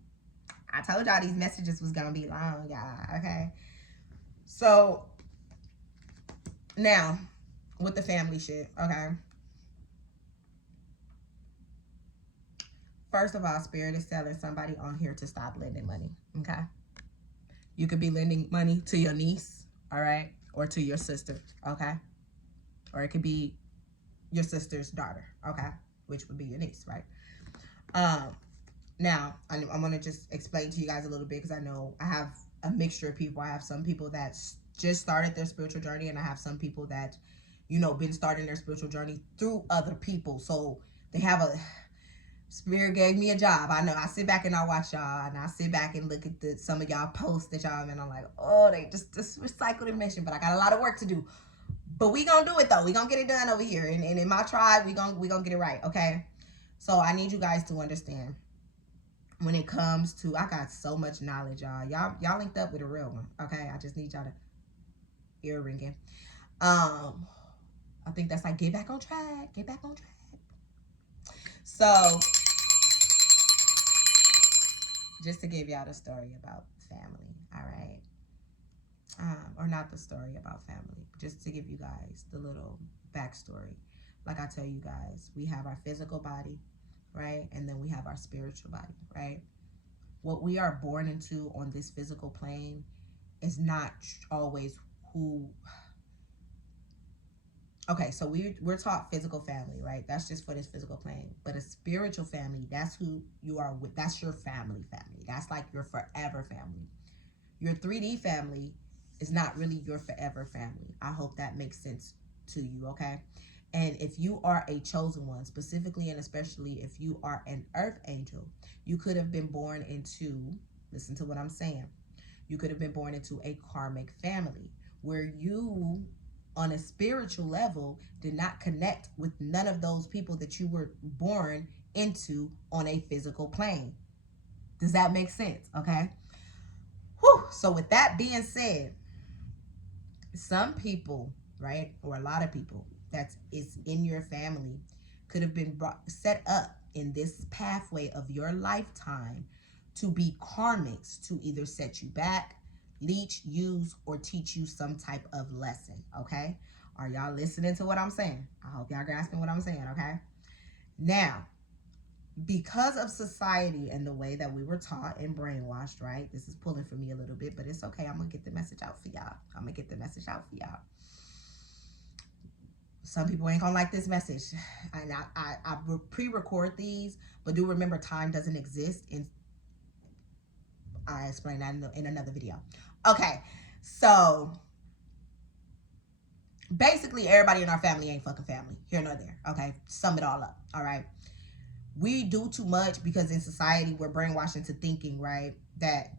I told y'all these messages was going to be long, y'all, okay? So, now, with the family shit, okay? First of all, Spirit is telling somebody on here to stop lending money, okay? You could be lending money to your niece, all right? Or to your sister, okay? Or it could be your sister's daughter, okay? Which would be your niece, right? Now, I'm going to just explain to you guys a little bit, because I know I have a mixture of people. I have some people that just started their spiritual journey, and I have some people that, you know, been starting their spiritual journey through other people. So they have a... Spirit gave me a job. I know. I sit back and I watch y'all, and I sit back and look at some of y'all posts that y'all, and I'm like, oh, they just recycled the mission, but I got a lot of work to do. But we gonna do it though. We gonna get it done over here, and in my tribe, we gonna get it right, okay? So I need you guys to understand, when it comes to, I got so much knowledge, y'all. Y'all linked up with a real one, okay? I just need y'all to ear ringing. I think that's like, get back on track. Get back on track. So, just to give y'all the story about family, all right? Or not the story about family, just to give you guys the little backstory. Like I tell you guys, we have our physical body, right? And then we have our spiritual body, right? What we are born into on this physical plane is not always who... Okay, so we're taught physical family, right? That's just for this physical plane. But a spiritual family, that's who you are with. That's your family. That's like your forever family. Your 3D family is not really your forever family. I hope that makes sense to you, okay? And if you are a chosen one, specifically and especially if you are an earth angel, you could have been born into, listen to what I'm saying, you could have been born into a karmic family where you, on a spiritual level, did not connect with none of those people that you were born into on a physical plane. Does that make sense? Okay. Whew. So with that being said, some people, right, or a lot of people that is in your family could have been set up in this pathway of your lifetime to be karmics, to either set you back, leech, use, or teach you some type of lesson. Okay, are y'all listening to what I'm saying? I hope y'all grasping what I'm saying. Okay, now, because of society and the way that we were taught and brainwashed, right? This is pulling for me a little bit, but it's okay. I'm gonna get the message out for y'all. I'm gonna get the message out for y'all. Some people ain't gonna like this message, and I pre-record these, but do remember time doesn't exist, and I explain that in another video. Okay, so basically everybody in our family ain't fucking family, here nor there. Okay, sum it all up. All right, we do too much because in society we're brainwashed into thinking, right, that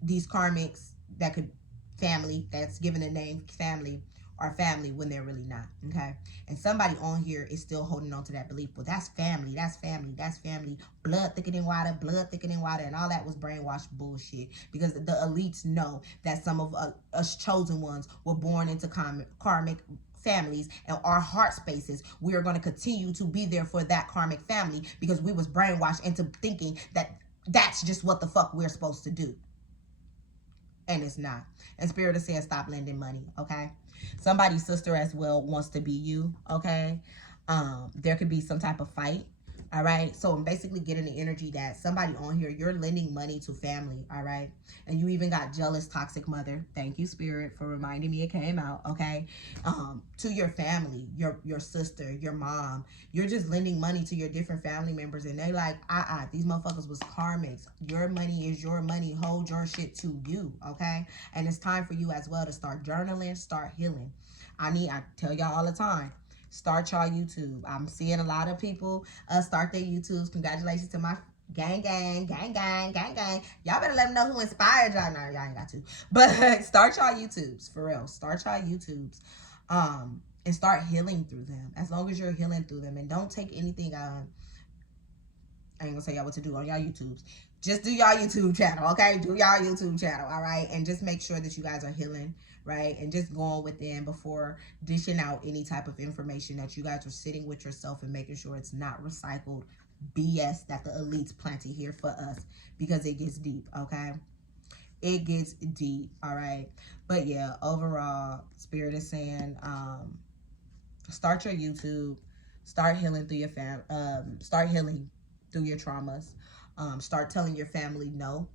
these karmics that could family, that's given a name family, are family when they're really not. Okay, and somebody on here is still holding on to that belief. Well, that's family, that's family, that's family. Blood thicker than water, blood thicker than water, and all that was brainwashed bullshit, because the elites know that some of us chosen ones were born into karmic families, and our heart spaces, we are going to continue to be there for that karmic family because we was brainwashed into thinking that that's just what the fuck we're supposed to do. And it's not. And Spirit is saying stop lending money. Okay, somebody's sister as well wants to be you. Okay, there could be some type of fight. All right, so I'm basically getting the energy that somebody on here, you're lending money to family. All right, and you even got jealous toxic mother. Thank you, Spirit, for reminding me it came out. Okay, to your family, your sister, your mom, you're just lending money to your different family members, and they like, these motherfuckers was karmics. Your money is your money. Hold your shit to you. Okay, and it's time for you as well to start journaling, start healing. I tell y'all all the time, start y'all YouTube. I'm seeing a lot of people start their YouTubes. Congratulations to my gang. Y'all better let them know who inspired y'all. No, y'all ain't got to. But start y'all YouTubes, for real. Start y'all YouTubes. And start healing through them. As long as you're healing through them. And don't take anything on. I ain't gonna tell y'all what to do on y'all YouTubes. Just do y'all YouTube channel, okay? Do y'all YouTube channel, all right? And just make sure that you guys are healing, right? And just going within before dishing out any type of information, that you guys are sitting with yourself and making sure it's not recycled BS that the elites planted here for us, because it gets deep, okay? It gets deep, all right? But yeah, overall, Spirit is saying, start your YouTube, start healing through your start healing through your traumas. Start telling your family no.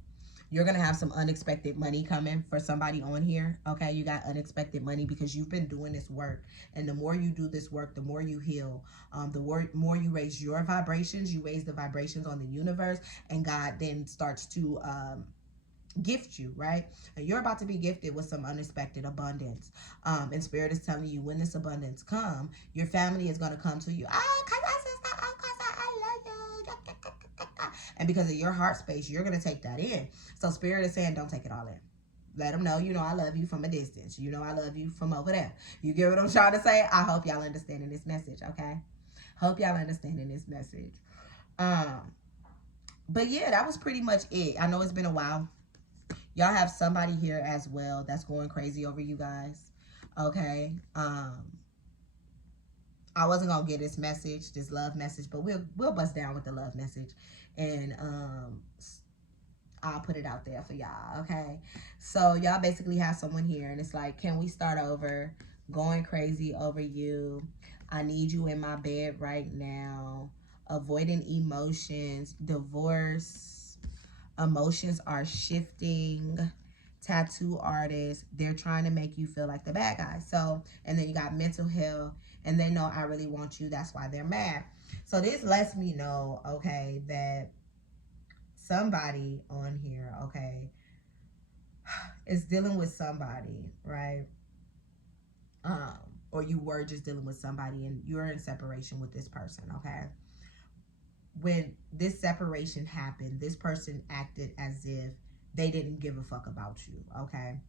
You're going to have some unexpected money coming for somebody on here. Okay, you got unexpected money because you've been doing this work. And the more you do this work, the more you heal. The more you raise your vibrations, you raise the vibrations on the universe. And God then starts to gift you, right? And you're about to be gifted with some unexpected abundance. And Spirit is telling you, when this abundance come, your family is going to come to you. And because of your heart space, you're going to take that in. So Spirit is saying, don't take it all in. Let them know, I love you from a distance. I love you from over there. You get what I'm trying to say? I hope y'all understanding this message, okay? Hope y'all understanding this message. But yeah, that was pretty much it. I know it's been a while. Y'all have somebody here as well that's going crazy over you guys, okay? I wasn't gonna get this message, this love message, but we'll bust down with the love message, and I'll put it out there for y'all, okay? So y'all basically have someone here, and it's like, can we start over? Going crazy over you. I need you in my bed right now. Avoiding emotions. Divorce. Emotions are shifting. Tattoo artists, they're trying to make you feel like the bad guy. So, and then you got mental health, and they know I really want you. That's why they're mad. So this lets me know, okay, that somebody on here, okay, is dealing with somebody, right? Or you were just dealing with somebody and you're in separation with this person, okay? When this separation happened, this person acted as if they didn't give a fuck about you, okay?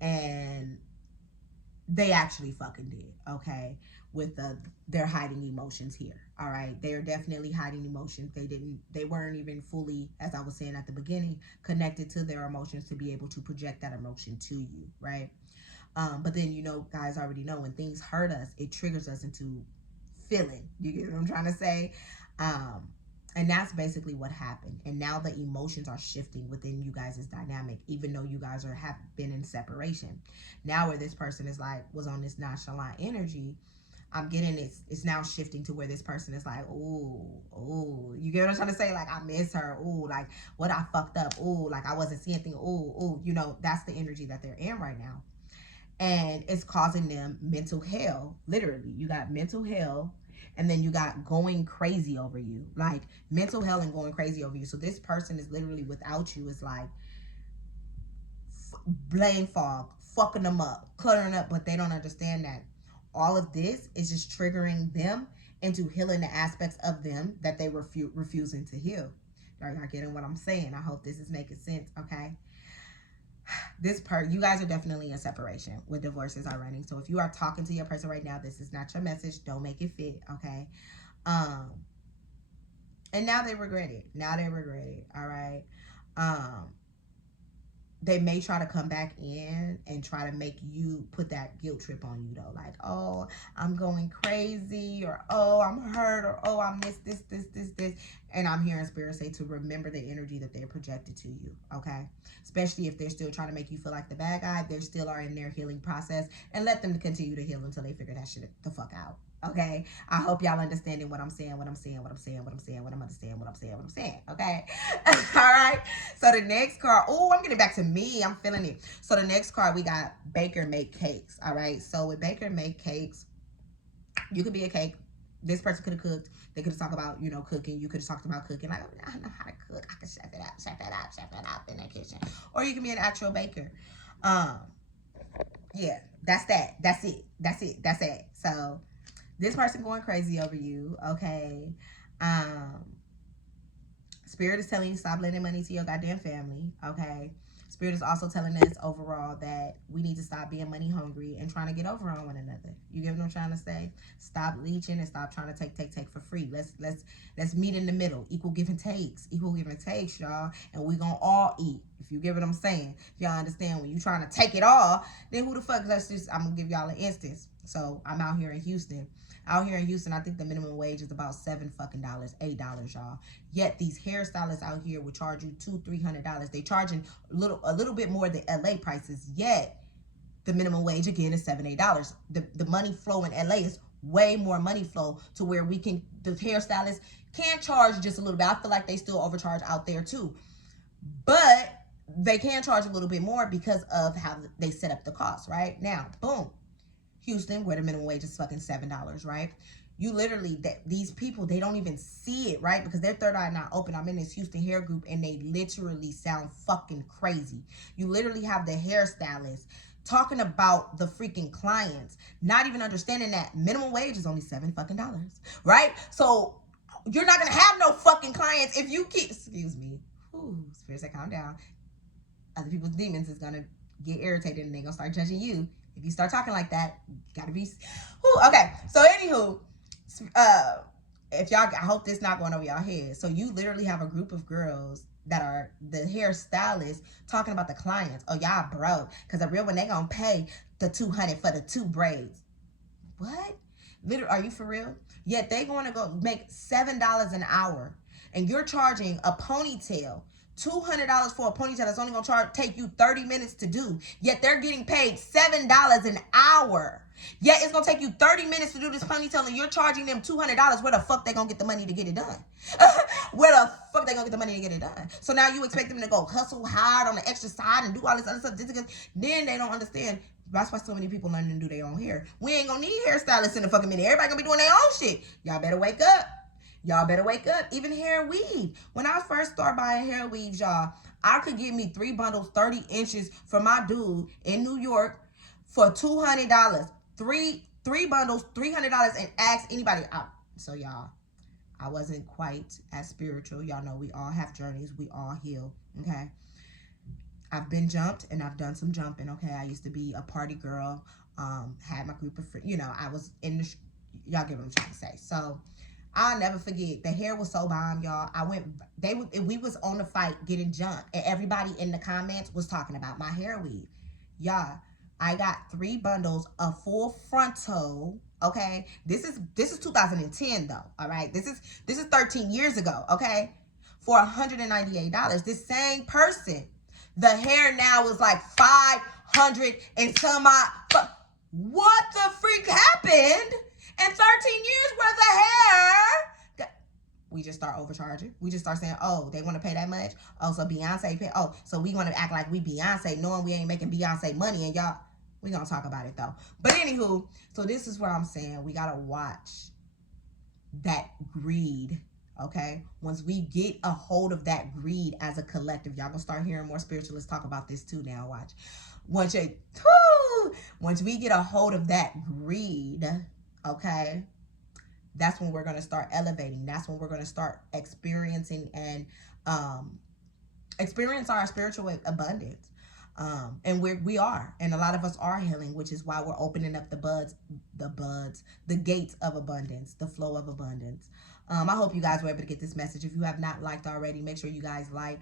And they actually fucking did, okay? With they're hiding emotions here, all right? They are definitely hiding emotions. They weren't even fully, as I was saying at the beginning, connected to their emotions to be able to project that emotion to you, right? But then, you know, guys already know when things hurt us, it triggers us into feeling. You get what I'm trying to say? Um, and that's basically what happened. And now the emotions are shifting within you guys' dynamic, even though you guys have been in separation. Now where this person is like, was on this nonchalant energy, I'm getting it's now shifting to where this person is like, ooh, you get what I'm trying to say? Like, I miss her. Ooh, like, what I fucked up. Ooh, like, I wasn't seeing things. Ooh, you know, that's the energy that they're in right now. And it's causing them mental hell. Literally, you got mental hell, and then you got going crazy over you. Like, mental hell and going crazy over you. So this person is literally without you. It's like blame fog, fucking them up, cluttering up, but they don't understand that all of this is just triggering them into healing the aspects of them that they were refusing to heal. Are y'all getting what I'm saying? I hope this is making sense, okay? You guys are definitely in separation with divorces are running. So if you are talking to your person right now, this is not your message. Don't make it fit, okay? Um, and now they regret it. All right. Um, they may try to come back in and try to make you put that guilt trip on you though, like, oh, I'm going crazy, or oh, I'm hurt, or oh, I missed this. And I'm hearing spirit say to remember the energy that they're projected to you, okay? Especially if they're still trying to make you feel like the bad guy, they still are in their healing process, and let them continue to heal until they figure that shit the fuck out. Okay, I hope y'all understanding what I'm saying, what I'm saying. Okay, all right. So the next card, oh, I'm getting back to me. I'm feeling it. So the next card, we got Baker Make Cakes. All right. So with Baker Make Cakes, you could be a cake. This person could have cooked. They could have talked about, you know, cooking. You could have talked about cooking. Like, oh, I know how to cook. I can chef it up in the kitchen. Or you can be an actual baker. Um, yeah, that's that. That's it. So this person going crazy over you, okay? Spirit is telling you stop lending money to your goddamn family, okay? Spirit is also telling us overall that we need to stop being money hungry and trying to get over on one another. You get what I'm trying to say? Stop leeching and stop trying to take for free. Let's meet in the middle. Equal give and takes. Equal give and takes, y'all. And we gonna all eat. If you get what I'm saying. If y'all understand, when you trying to take it all, then who the fuck, I'm gonna give y'all an instance. So I'm out here in Houston. Out here in Houston, I think the minimum wage is about $7 fucking $8, y'all. Yet these hairstylists out here would charge you $200-300. They charging a little bit more than LA prices. Yet the minimum wage again is $7-8. The money flow in LA is way more money flow to where the hairstylists can charge just a little bit. I feel like they still overcharge out there too, but they can charge a little bit more because of how they set up the cost. Right now, boom. Houston, where the minimum wage is fucking $7, right? You literally, these people, they don't even see it, right? Because their third eye not open. I'm in this Houston hair group, and they literally sound fucking crazy. You literally have the hairstylist talking about the freaking clients, not even understanding that minimum wage is only $7 fucking dollars, right? So you're not gonna have no fucking clients if you keep, excuse me, spirits, say calm down. Other people's demons is gonna get irritated, and they're gonna start judging you. If you start talking like that, you gotta be. Okay, so anywho, if y'all, I hope this not going over y'all head. So you literally have a group of girls that are the hairstylists talking about the clients. Oh, y'all broke, because the real one, they gonna pay the $200 for the 2 braids. What? Literally, are you for real? Yet they going to go make $7 an hour, and you're charging a ponytail $200 for a ponytail that's only gonna take you 30 minutes to do. Yet they're getting paid $7 an hour. Yet it's gonna take you 30 minutes to do this ponytail, and you're charging them $200. Where the fuck they gonna get the money to get it done? Where the fuck they gonna get the money to get it done? So now you expect them to go hustle hard on the extra side and do all this other stuff. Then they don't understand. That's why so many people learn to do their own hair. We ain't gonna need hairstylists in a fucking minute. Everybody gonna be doing their own shit. Y'all better wake up. Y'all better wake up. Even hair weave. When I first started buying hair weaves, y'all, I could get me 3 bundles, 30 inches for my dude in New York for $200. Three bundles, $300, and ask anybody out. So y'all, I wasn't quite as spiritual. Y'all know we all have journeys. We all heal. Okay. I've been jumped and I've done some jumping. Okay, I used to be a party girl. Had my group of friends. You know, I was in the. Y'all get what I'm trying to say. So I'll never forget. The hair was so bomb, y'all. I went. We was on the fight getting jumped, and everybody in the comments was talking about my hair weave. Y'all, I got 3 bundles of full frontal. Okay, this is 2010 though. All right, this is 13 years ago. Okay, for $198. This same person, the hair now is like 500 and some odd. What the freak happened? In 13 years worth of hair, we just start overcharging. We just start saying, oh, they want to pay that much. Oh, so Beyonce pay. Oh, so we want to act like we Beyonce, knowing we ain't making Beyonce money. And y'all, we gonna talk about it though. But anywho, so this is where I'm saying we gotta watch that greed. Okay, once we get a hold of that greed as a collective, y'all gonna start hearing more spiritualists talk about this too. Now watch. Once we get a hold of that greed, okay, that's when we're going to start elevating. That's when we're going to start experiencing and experience our spiritual abundance. And we are, and a lot of us are healing, which is why we're opening up the gates of abundance, the flow of abundance. I hope you guys were able to get this message. If you have not liked already, make sure you guys like.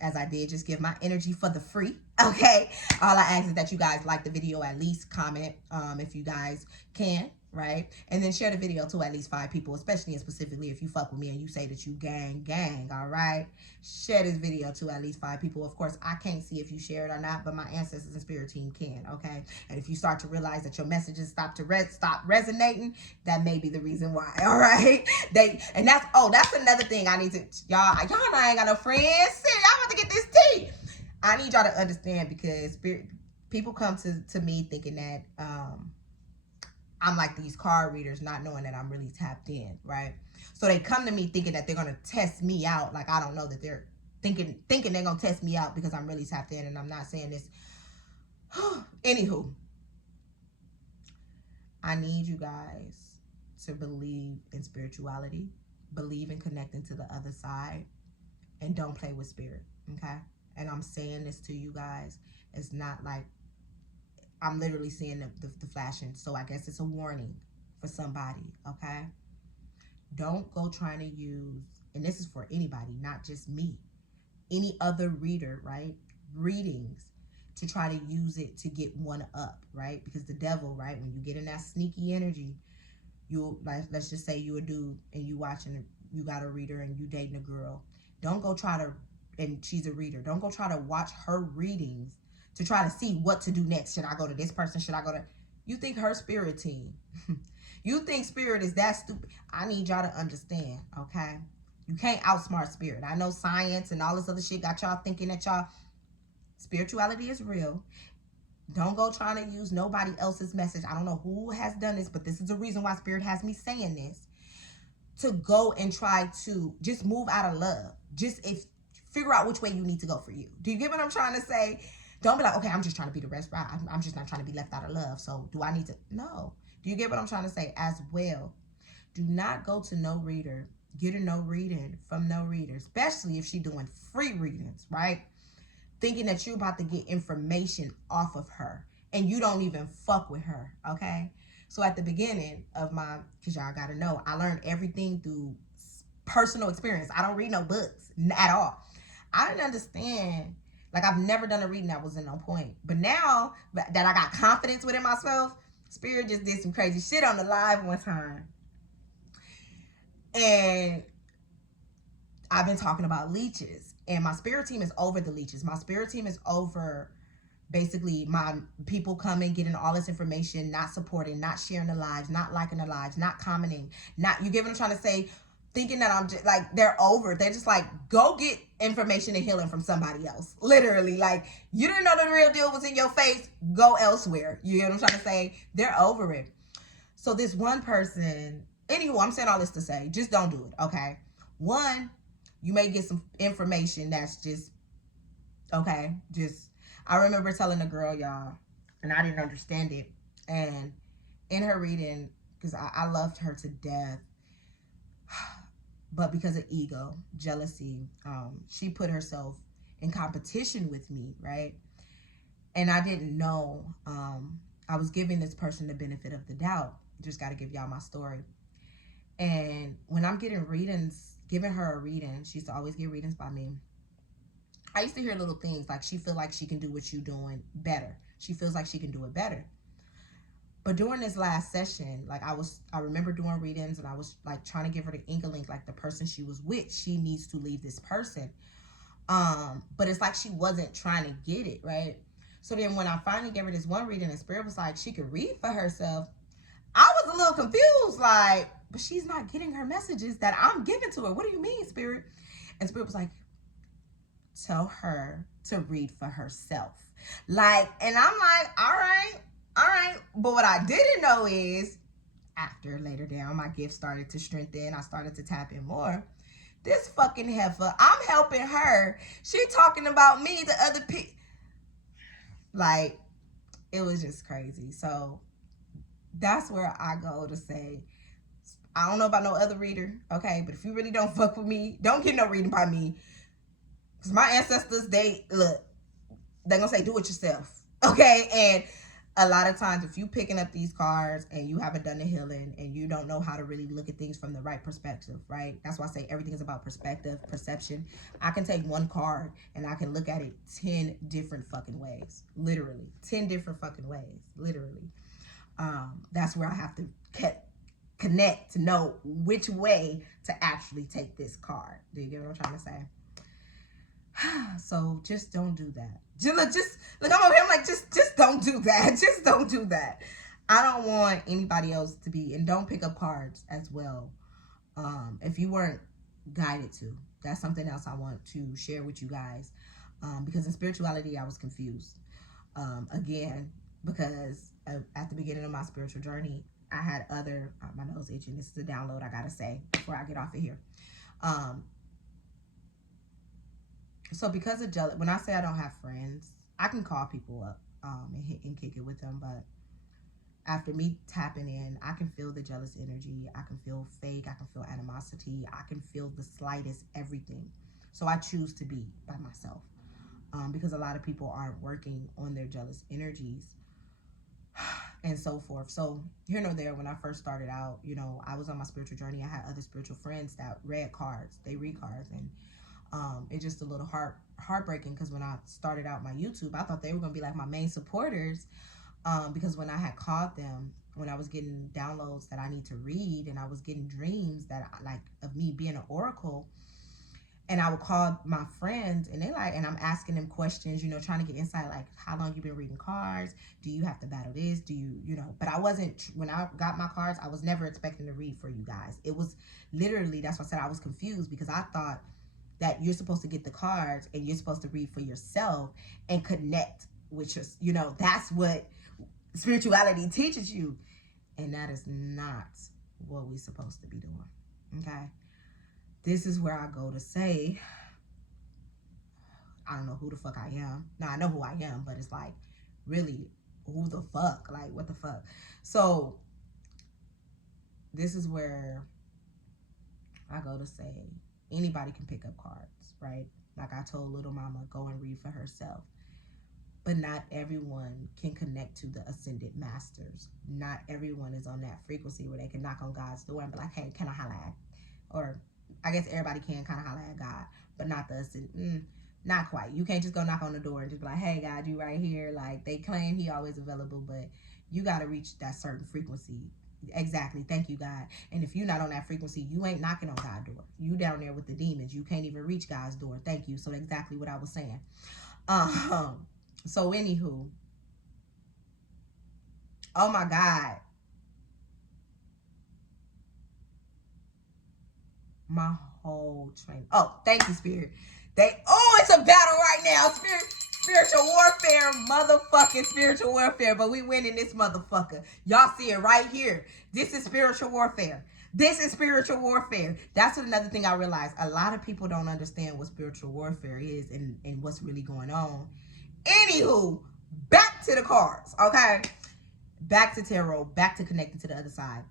As I did, just give my energy for the free. Okay. All I ask is that you guys like the video, at least comment if you guys can. Right? And then share the video to at least 5 people, especially and specifically if you fuck with me and you say that you gang, all right? Share this video to at least 5 people. Of course, I can't see if you share it or not, but my ancestors and spirit team can, okay? And if you start to realize that your messages stop resonating, that may be the reason why, all right? That's another thing I need to, y'all know I ain't got no friends. I want to get this tea. I need y'all to understand, because people come to me thinking that, I'm like these card readers, not knowing that I'm really tapped in, right? So they come to me thinking that they're going to test me out. Like, I don't know, that they're thinking they're going to test me out because I'm really tapped in, and I'm not saying this. Anywho, I need you guys to believe in spirituality, believe in connecting to the other side, and don't play with spirit, okay? And I'm saying this to you guys. It's not like I'm literally seeing the flashing. So I guess it's a warning for somebody, okay? Don't go trying to use, and this is for anybody, not just me, any other reader, right? Readings, to try to use it to get one up, right? Because the devil, right, when you get in that sneaky energy, let's just say you a dude and you got a reader and you dating a girl. Don't go try to, and she's a reader, don't go try to watch her readings to try to see what to do next. Should I go to this person? Should I go to... You think her spirit team. You think spirit is that stupid. I need y'all to understand, okay? You can't outsmart spirit. I know science and all this other shit got y'all thinking that y'all... Spirituality is real. Don't go trying to use nobody else's message. I don't know who has done this, but this is the reason why spirit has me saying this. To go and try to just move out of love. Figure out which way you need to go for you. Do you get what I'm trying to say? Don't be like, okay, I'm just trying to be the rest. I'm just not trying to be left out of love. So do I need to? No. Do you get what I'm trying to say? As well, do not go to no reader. Get a no reading from no reader, especially if she's doing free readings, right? Thinking that you're about to get information off of her and you don't even fuck with her, okay? So at the beginning of because y'all got to know, I learned everything through personal experience. I don't read no books at all. I didn't understand. Like, I've never done a reading that was in no point. But now that I got confidence within myself, spirit just did some crazy shit on the live one time. And I've been talking about leeches. And my spirit team is over the leeches. My spirit team is over basically my people coming, getting all this information, not supporting, not sharing the lives, not liking the lives, not commenting. You get what I'm trying to say? Thinking that I'm just like, they're over. They're just like, go get information and healing from somebody else. Literally, like, you didn't know the real deal was in your face. Go elsewhere. You get what I'm trying to say? They're over it. So this one person, anyway, I'm saying all this to say, just don't do it, okay? One, you may get some information that's just, okay, I remember telling a girl, y'all, and I didn't understand it. And in her reading, because I loved her to death, but because of ego, jealousy, she put herself in competition with me, right? And I didn't know. I was giving this person the benefit of the doubt. Just got to give y'all my story. And when I'm getting readings, giving her a reading, she used to always get readings by me. I used to hear little things like she feel like she can do what you doing better. She feels like she can do it better. But during this last session, like I remember doing readings and I was like trying to give her the inkling, like the person she was with, she needs to leave this person. But it's like she wasn't trying to get it, right? So then when I finally gave her this one reading and Spirit was like, she could read for herself, I was a little confused, like, but she's not getting her messages that I'm giving to her. What do you mean, Spirit? And Spirit was like, tell her to read for herself. Like, and I'm like, all right. But what I didn't know is, after later down, my gift started to strengthen. I started to tap in more. This fucking heifer, I'm helping her. She talking about me to other people. Like, it was just crazy. So that's where I go to say, I don't know about no other reader, okay? But if you really don't fuck with me, don't get no reading by me. Because my ancestors, they gonna say, do it yourself, okay? And a lot of times, if you picking up these cards and you haven't done the healing and you don't know how to really look at things from the right perspective, right? That's why I say everything is about perspective, perception. I can take one card and I can look at it 10 different fucking ways. Literally. 10 different fucking ways. Literally. That's where I have to connect to know which way to actually take this card. Do you get what I'm trying to say? So just don't do that. Just look, I'm over here, I'm like, just don't do that. Just don't do that. I don't want anybody else to be, and don't pick up cards as well. If you weren't guided to, that's something else I want to share with you guys. Because in spirituality, I was confused. Again, because at the beginning of my spiritual journey, I had other, my nose itching. This is a download I gotta say before I get off of here. So because of jealous, when I say I don't have friends, I can call people up and kick it with them. But after me tapping in, I can feel the jealous energy. I can feel fake. I can feel animosity. I can feel the slightest everything. So I choose to be by myself because a lot of people aren't working on their jealous energies and so forth. So here nor there, when I first started out, you know, I was on my spiritual journey. I had other spiritual friends that read cards. They read cards, and it's just a little heartbreaking because when I started out my YouTube, I thought they were going to be like my main supporters because when I had called them, when I was getting downloads that I need to read, and I was getting dreams that like of me being an oracle, and I would call my friends and they like, and I'm asking them questions, you know, trying to get insight, like how long you been reading cards? Do you have to battle this? Do you, you know, but I wasn't, when I got my cards, I was never expecting to read for you guys. It was literally, that's why I said I was confused, because I thought that you're supposed to get the cards and you're supposed to read for yourself and connect with your, you know, that's what spirituality teaches you. And that is not what we're supposed to be doing, okay? This is where I go to say, I don't know who the fuck I am. Now, I know who I am, but it's like, really, who the fuck? Like, what the fuck? So, this is where I go to say, anybody can pick up cards, right? Like I told little mama, go and read for herself. But not everyone can connect to the ascended masters. Not everyone is on that frequency where they can knock on God's door and be like, hey, can I holla at? Or I guess everybody can kind of holla at God, but not the ascended. Not quite. You can't just go knock on the door and just be like, hey, God, you right here. Like, they claim he always available, but you got to reach that certain frequency. Exactly. Thank you, God. And if you're not on that frequency, you ain't knocking on God's door. You down there with the demons. You can't even reach God's door. Thank you. So exactly what I was saying. So anywho, oh my God, my whole train. Oh, thank you, Spirit. It's a battle right now. Spiritual warfare, motherfucking spiritual warfare. But we winning this motherfucker. Y'all see it right here. This is spiritual warfare. This is spiritual warfare. That's another thing I realized. A lot of people don't understand what spiritual warfare is and what's really going on. Anywho, back to the cards, okay? Back to tarot, back to connecting to the other side.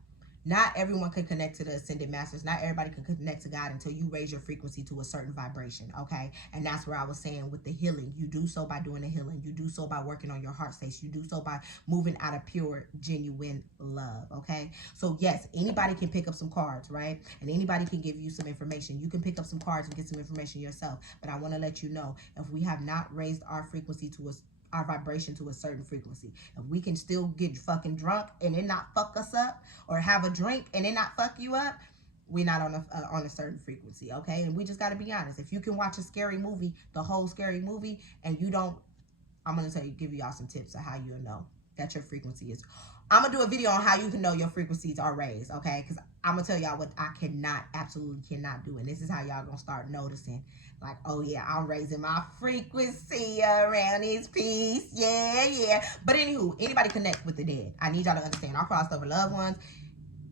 Not everyone can connect to the ascended masters. Not everybody can connect to God until you raise your frequency to a certain vibration, okay? And that's where I was saying with the healing. You do so by doing the healing. You do so by working on your heart space. You do so by moving out of pure, genuine love, okay? So yes, anybody can pick up some cards, right? And anybody can give you some information. You can pick up some cards and get some information yourself. But I want to let you know, if we have not raised our frequency to our vibration to a certain frequency, if we can still get fucking drunk and it not fuck us up, or have a drink and it not fuck you up, we're not on a certain frequency, okay? And we just got to be honest. If you can watch a scary movie, the whole scary movie, and you don't, I'm going to give y'all some tips of how you'll know that your frequency is. I'm going to do a video on how you can know your frequencies are raised, okay? Because I'm going to tell y'all what I absolutely cannot do. And this is how y'all going to start noticing. Like, oh yeah, I'm raising my frequency around this piece. Yeah. But anywho, anybody connect with the dead. I need y'all to understand. Our crossed over loved ones,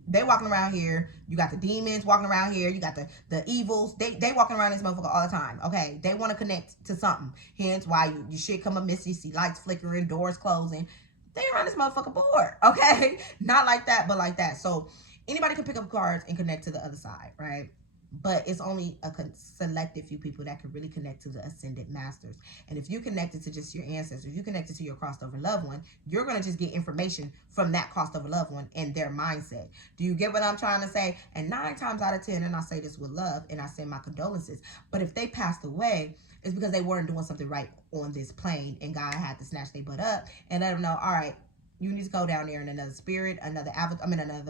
they walking around here. You got the demons walking around here. You got the evils. They walking around this motherfucker all the time. Okay, they want to connect to something. Hence why you shit come up missy, see lights flickering, doors closing. They around this motherfucker bored. Okay, not like that, but like that. So anybody can pick up cards and connect to the other side, right? But it's only a selected few people that can really connect to the ascended masters. And if you connected to just your ancestors, you connected to your crossed over loved one, you're going to just get information from that crossed over loved one and their mindset. Do you get what I'm trying to say? And 9 times out of 10, and I say this with love and I send my condolences, but if they passed away, it's because they weren't doing something right on this plane and God had to snatch their butt up and let them know, all right, you need to go down there in another spirit, another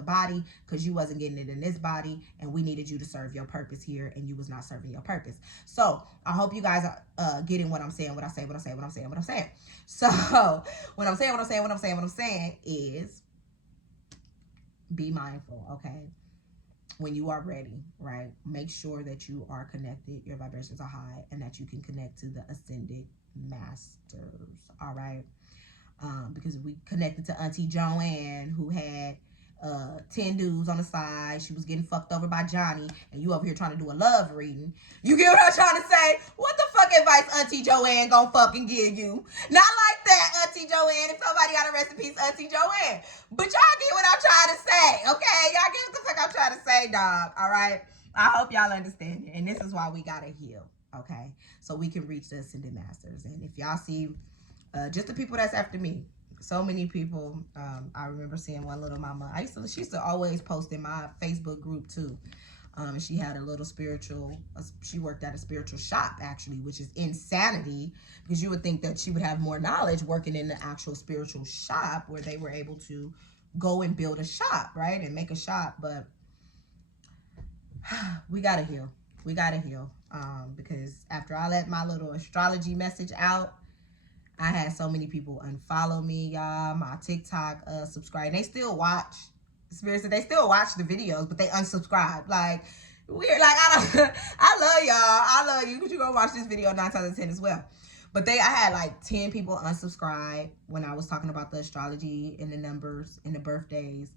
body, because you wasn't getting it in this body, and we needed you to serve your purpose here, and you was not serving your purpose. So I hope you guys are getting what I'm saying, what I'm saying. So what I'm saying is be mindful, okay? When you are ready, right? Make sure that you are connected, your vibrations are high, and that you can connect to the ascended masters, all right? Because we connected to Auntie Joanne, who had 10 dudes on the side. She was getting fucked over by Johnny, and you over here trying to do a love reading. You get what I'm trying to say? What the fuck advice Auntie Joanne gonna fucking give you? Not like that, Auntie Joanne. If somebody got a rest in peace, Auntie Joanne. But y'all get what I'm trying to say, okay? Y'all get what the fuck I'm trying to say, dog, all right? I hope y'all understand it, and this is why we gotta heal, okay? So we can reach the ascended masters. And if y'all see just the people that's after me, so many people. I remember seeing one little mama. She used to always post in my Facebook group too. And she had a little she worked at a spiritual shop actually, which is insanity, because you would think that she would have more knowledge working in the actual spiritual shop where they were able to go and build a shop, right? And make a shop. But we gotta heal. Because after I let my little astrology message out, I had so many people unfollow me, y'all. My TikTok subscribe. They still watch. Spirit said they still watch the videos, but they unsubscribe. Like, weird. Like, I love y'all. I love you, because you're going to watch this video 9 times out of 10 as well. But I had like 10 people unsubscribe when I was talking about the astrology and the numbers and the birthdays.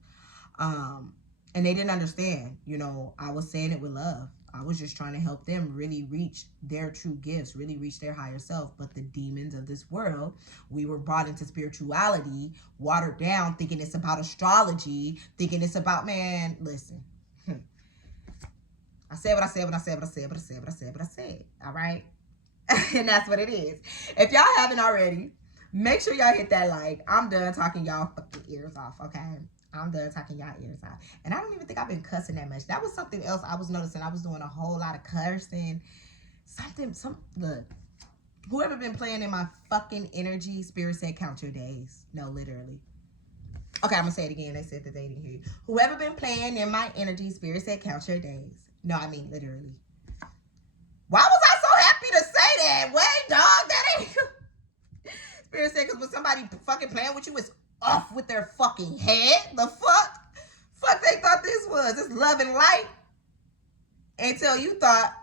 And they didn't understand. You know, I was saying it with love. I was just trying to help them really reach their true gifts, really reach their higher self. But the demons of this world, we were brought into spirituality, watered down, thinking it's about astrology, thinking it's about, man, listen. I said what I said, all right? And that's what it is. If y'all haven't already, make sure y'all hit that like. I'm done talking y'all fucking ears off, okay? I'm done talking y'all ears out. And I don't even think I've been cussing that much. That was something else I was noticing. I was doing a whole lot of cursing. Look, whoever been playing in my fucking energy, Spirit said count your days. No, literally. Okay, I'm going to say it again. They said that they didn't hear you. Whoever been playing in my energy, Spirit said count your days. No, I mean literally. Why was I so happy to say that? Wait, dog, that ain't... Spirit said because when somebody fucking playing with you, it's off with their fucking head. The fuck they thought this was? It's love and light. Until you thought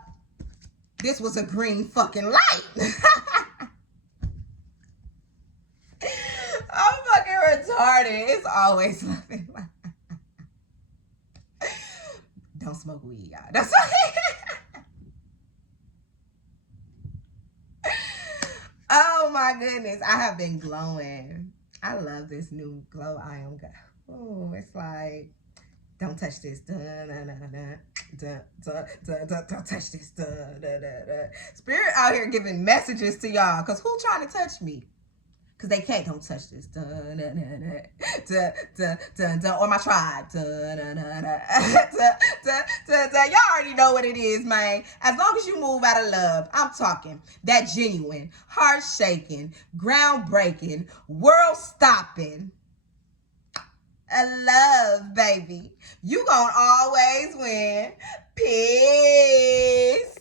this was a green fucking light. I'm fucking retarded. It's always love and light. Don't smoke weed, y'all. That's oh my goodness. I have been glowing. I love this new glow I am got. Oh, it's like Don't touch this. Don't touch this. Spirit out here giving messages to y'all. Because who trying to touch me? Because they can't. Don't touch this. Or my tribe. Y'all already know what it is, man. As long as you move out of love, I'm talking that genuine, heart shaking, groundbreaking, world stopping love, baby. You gonna always win. Peace.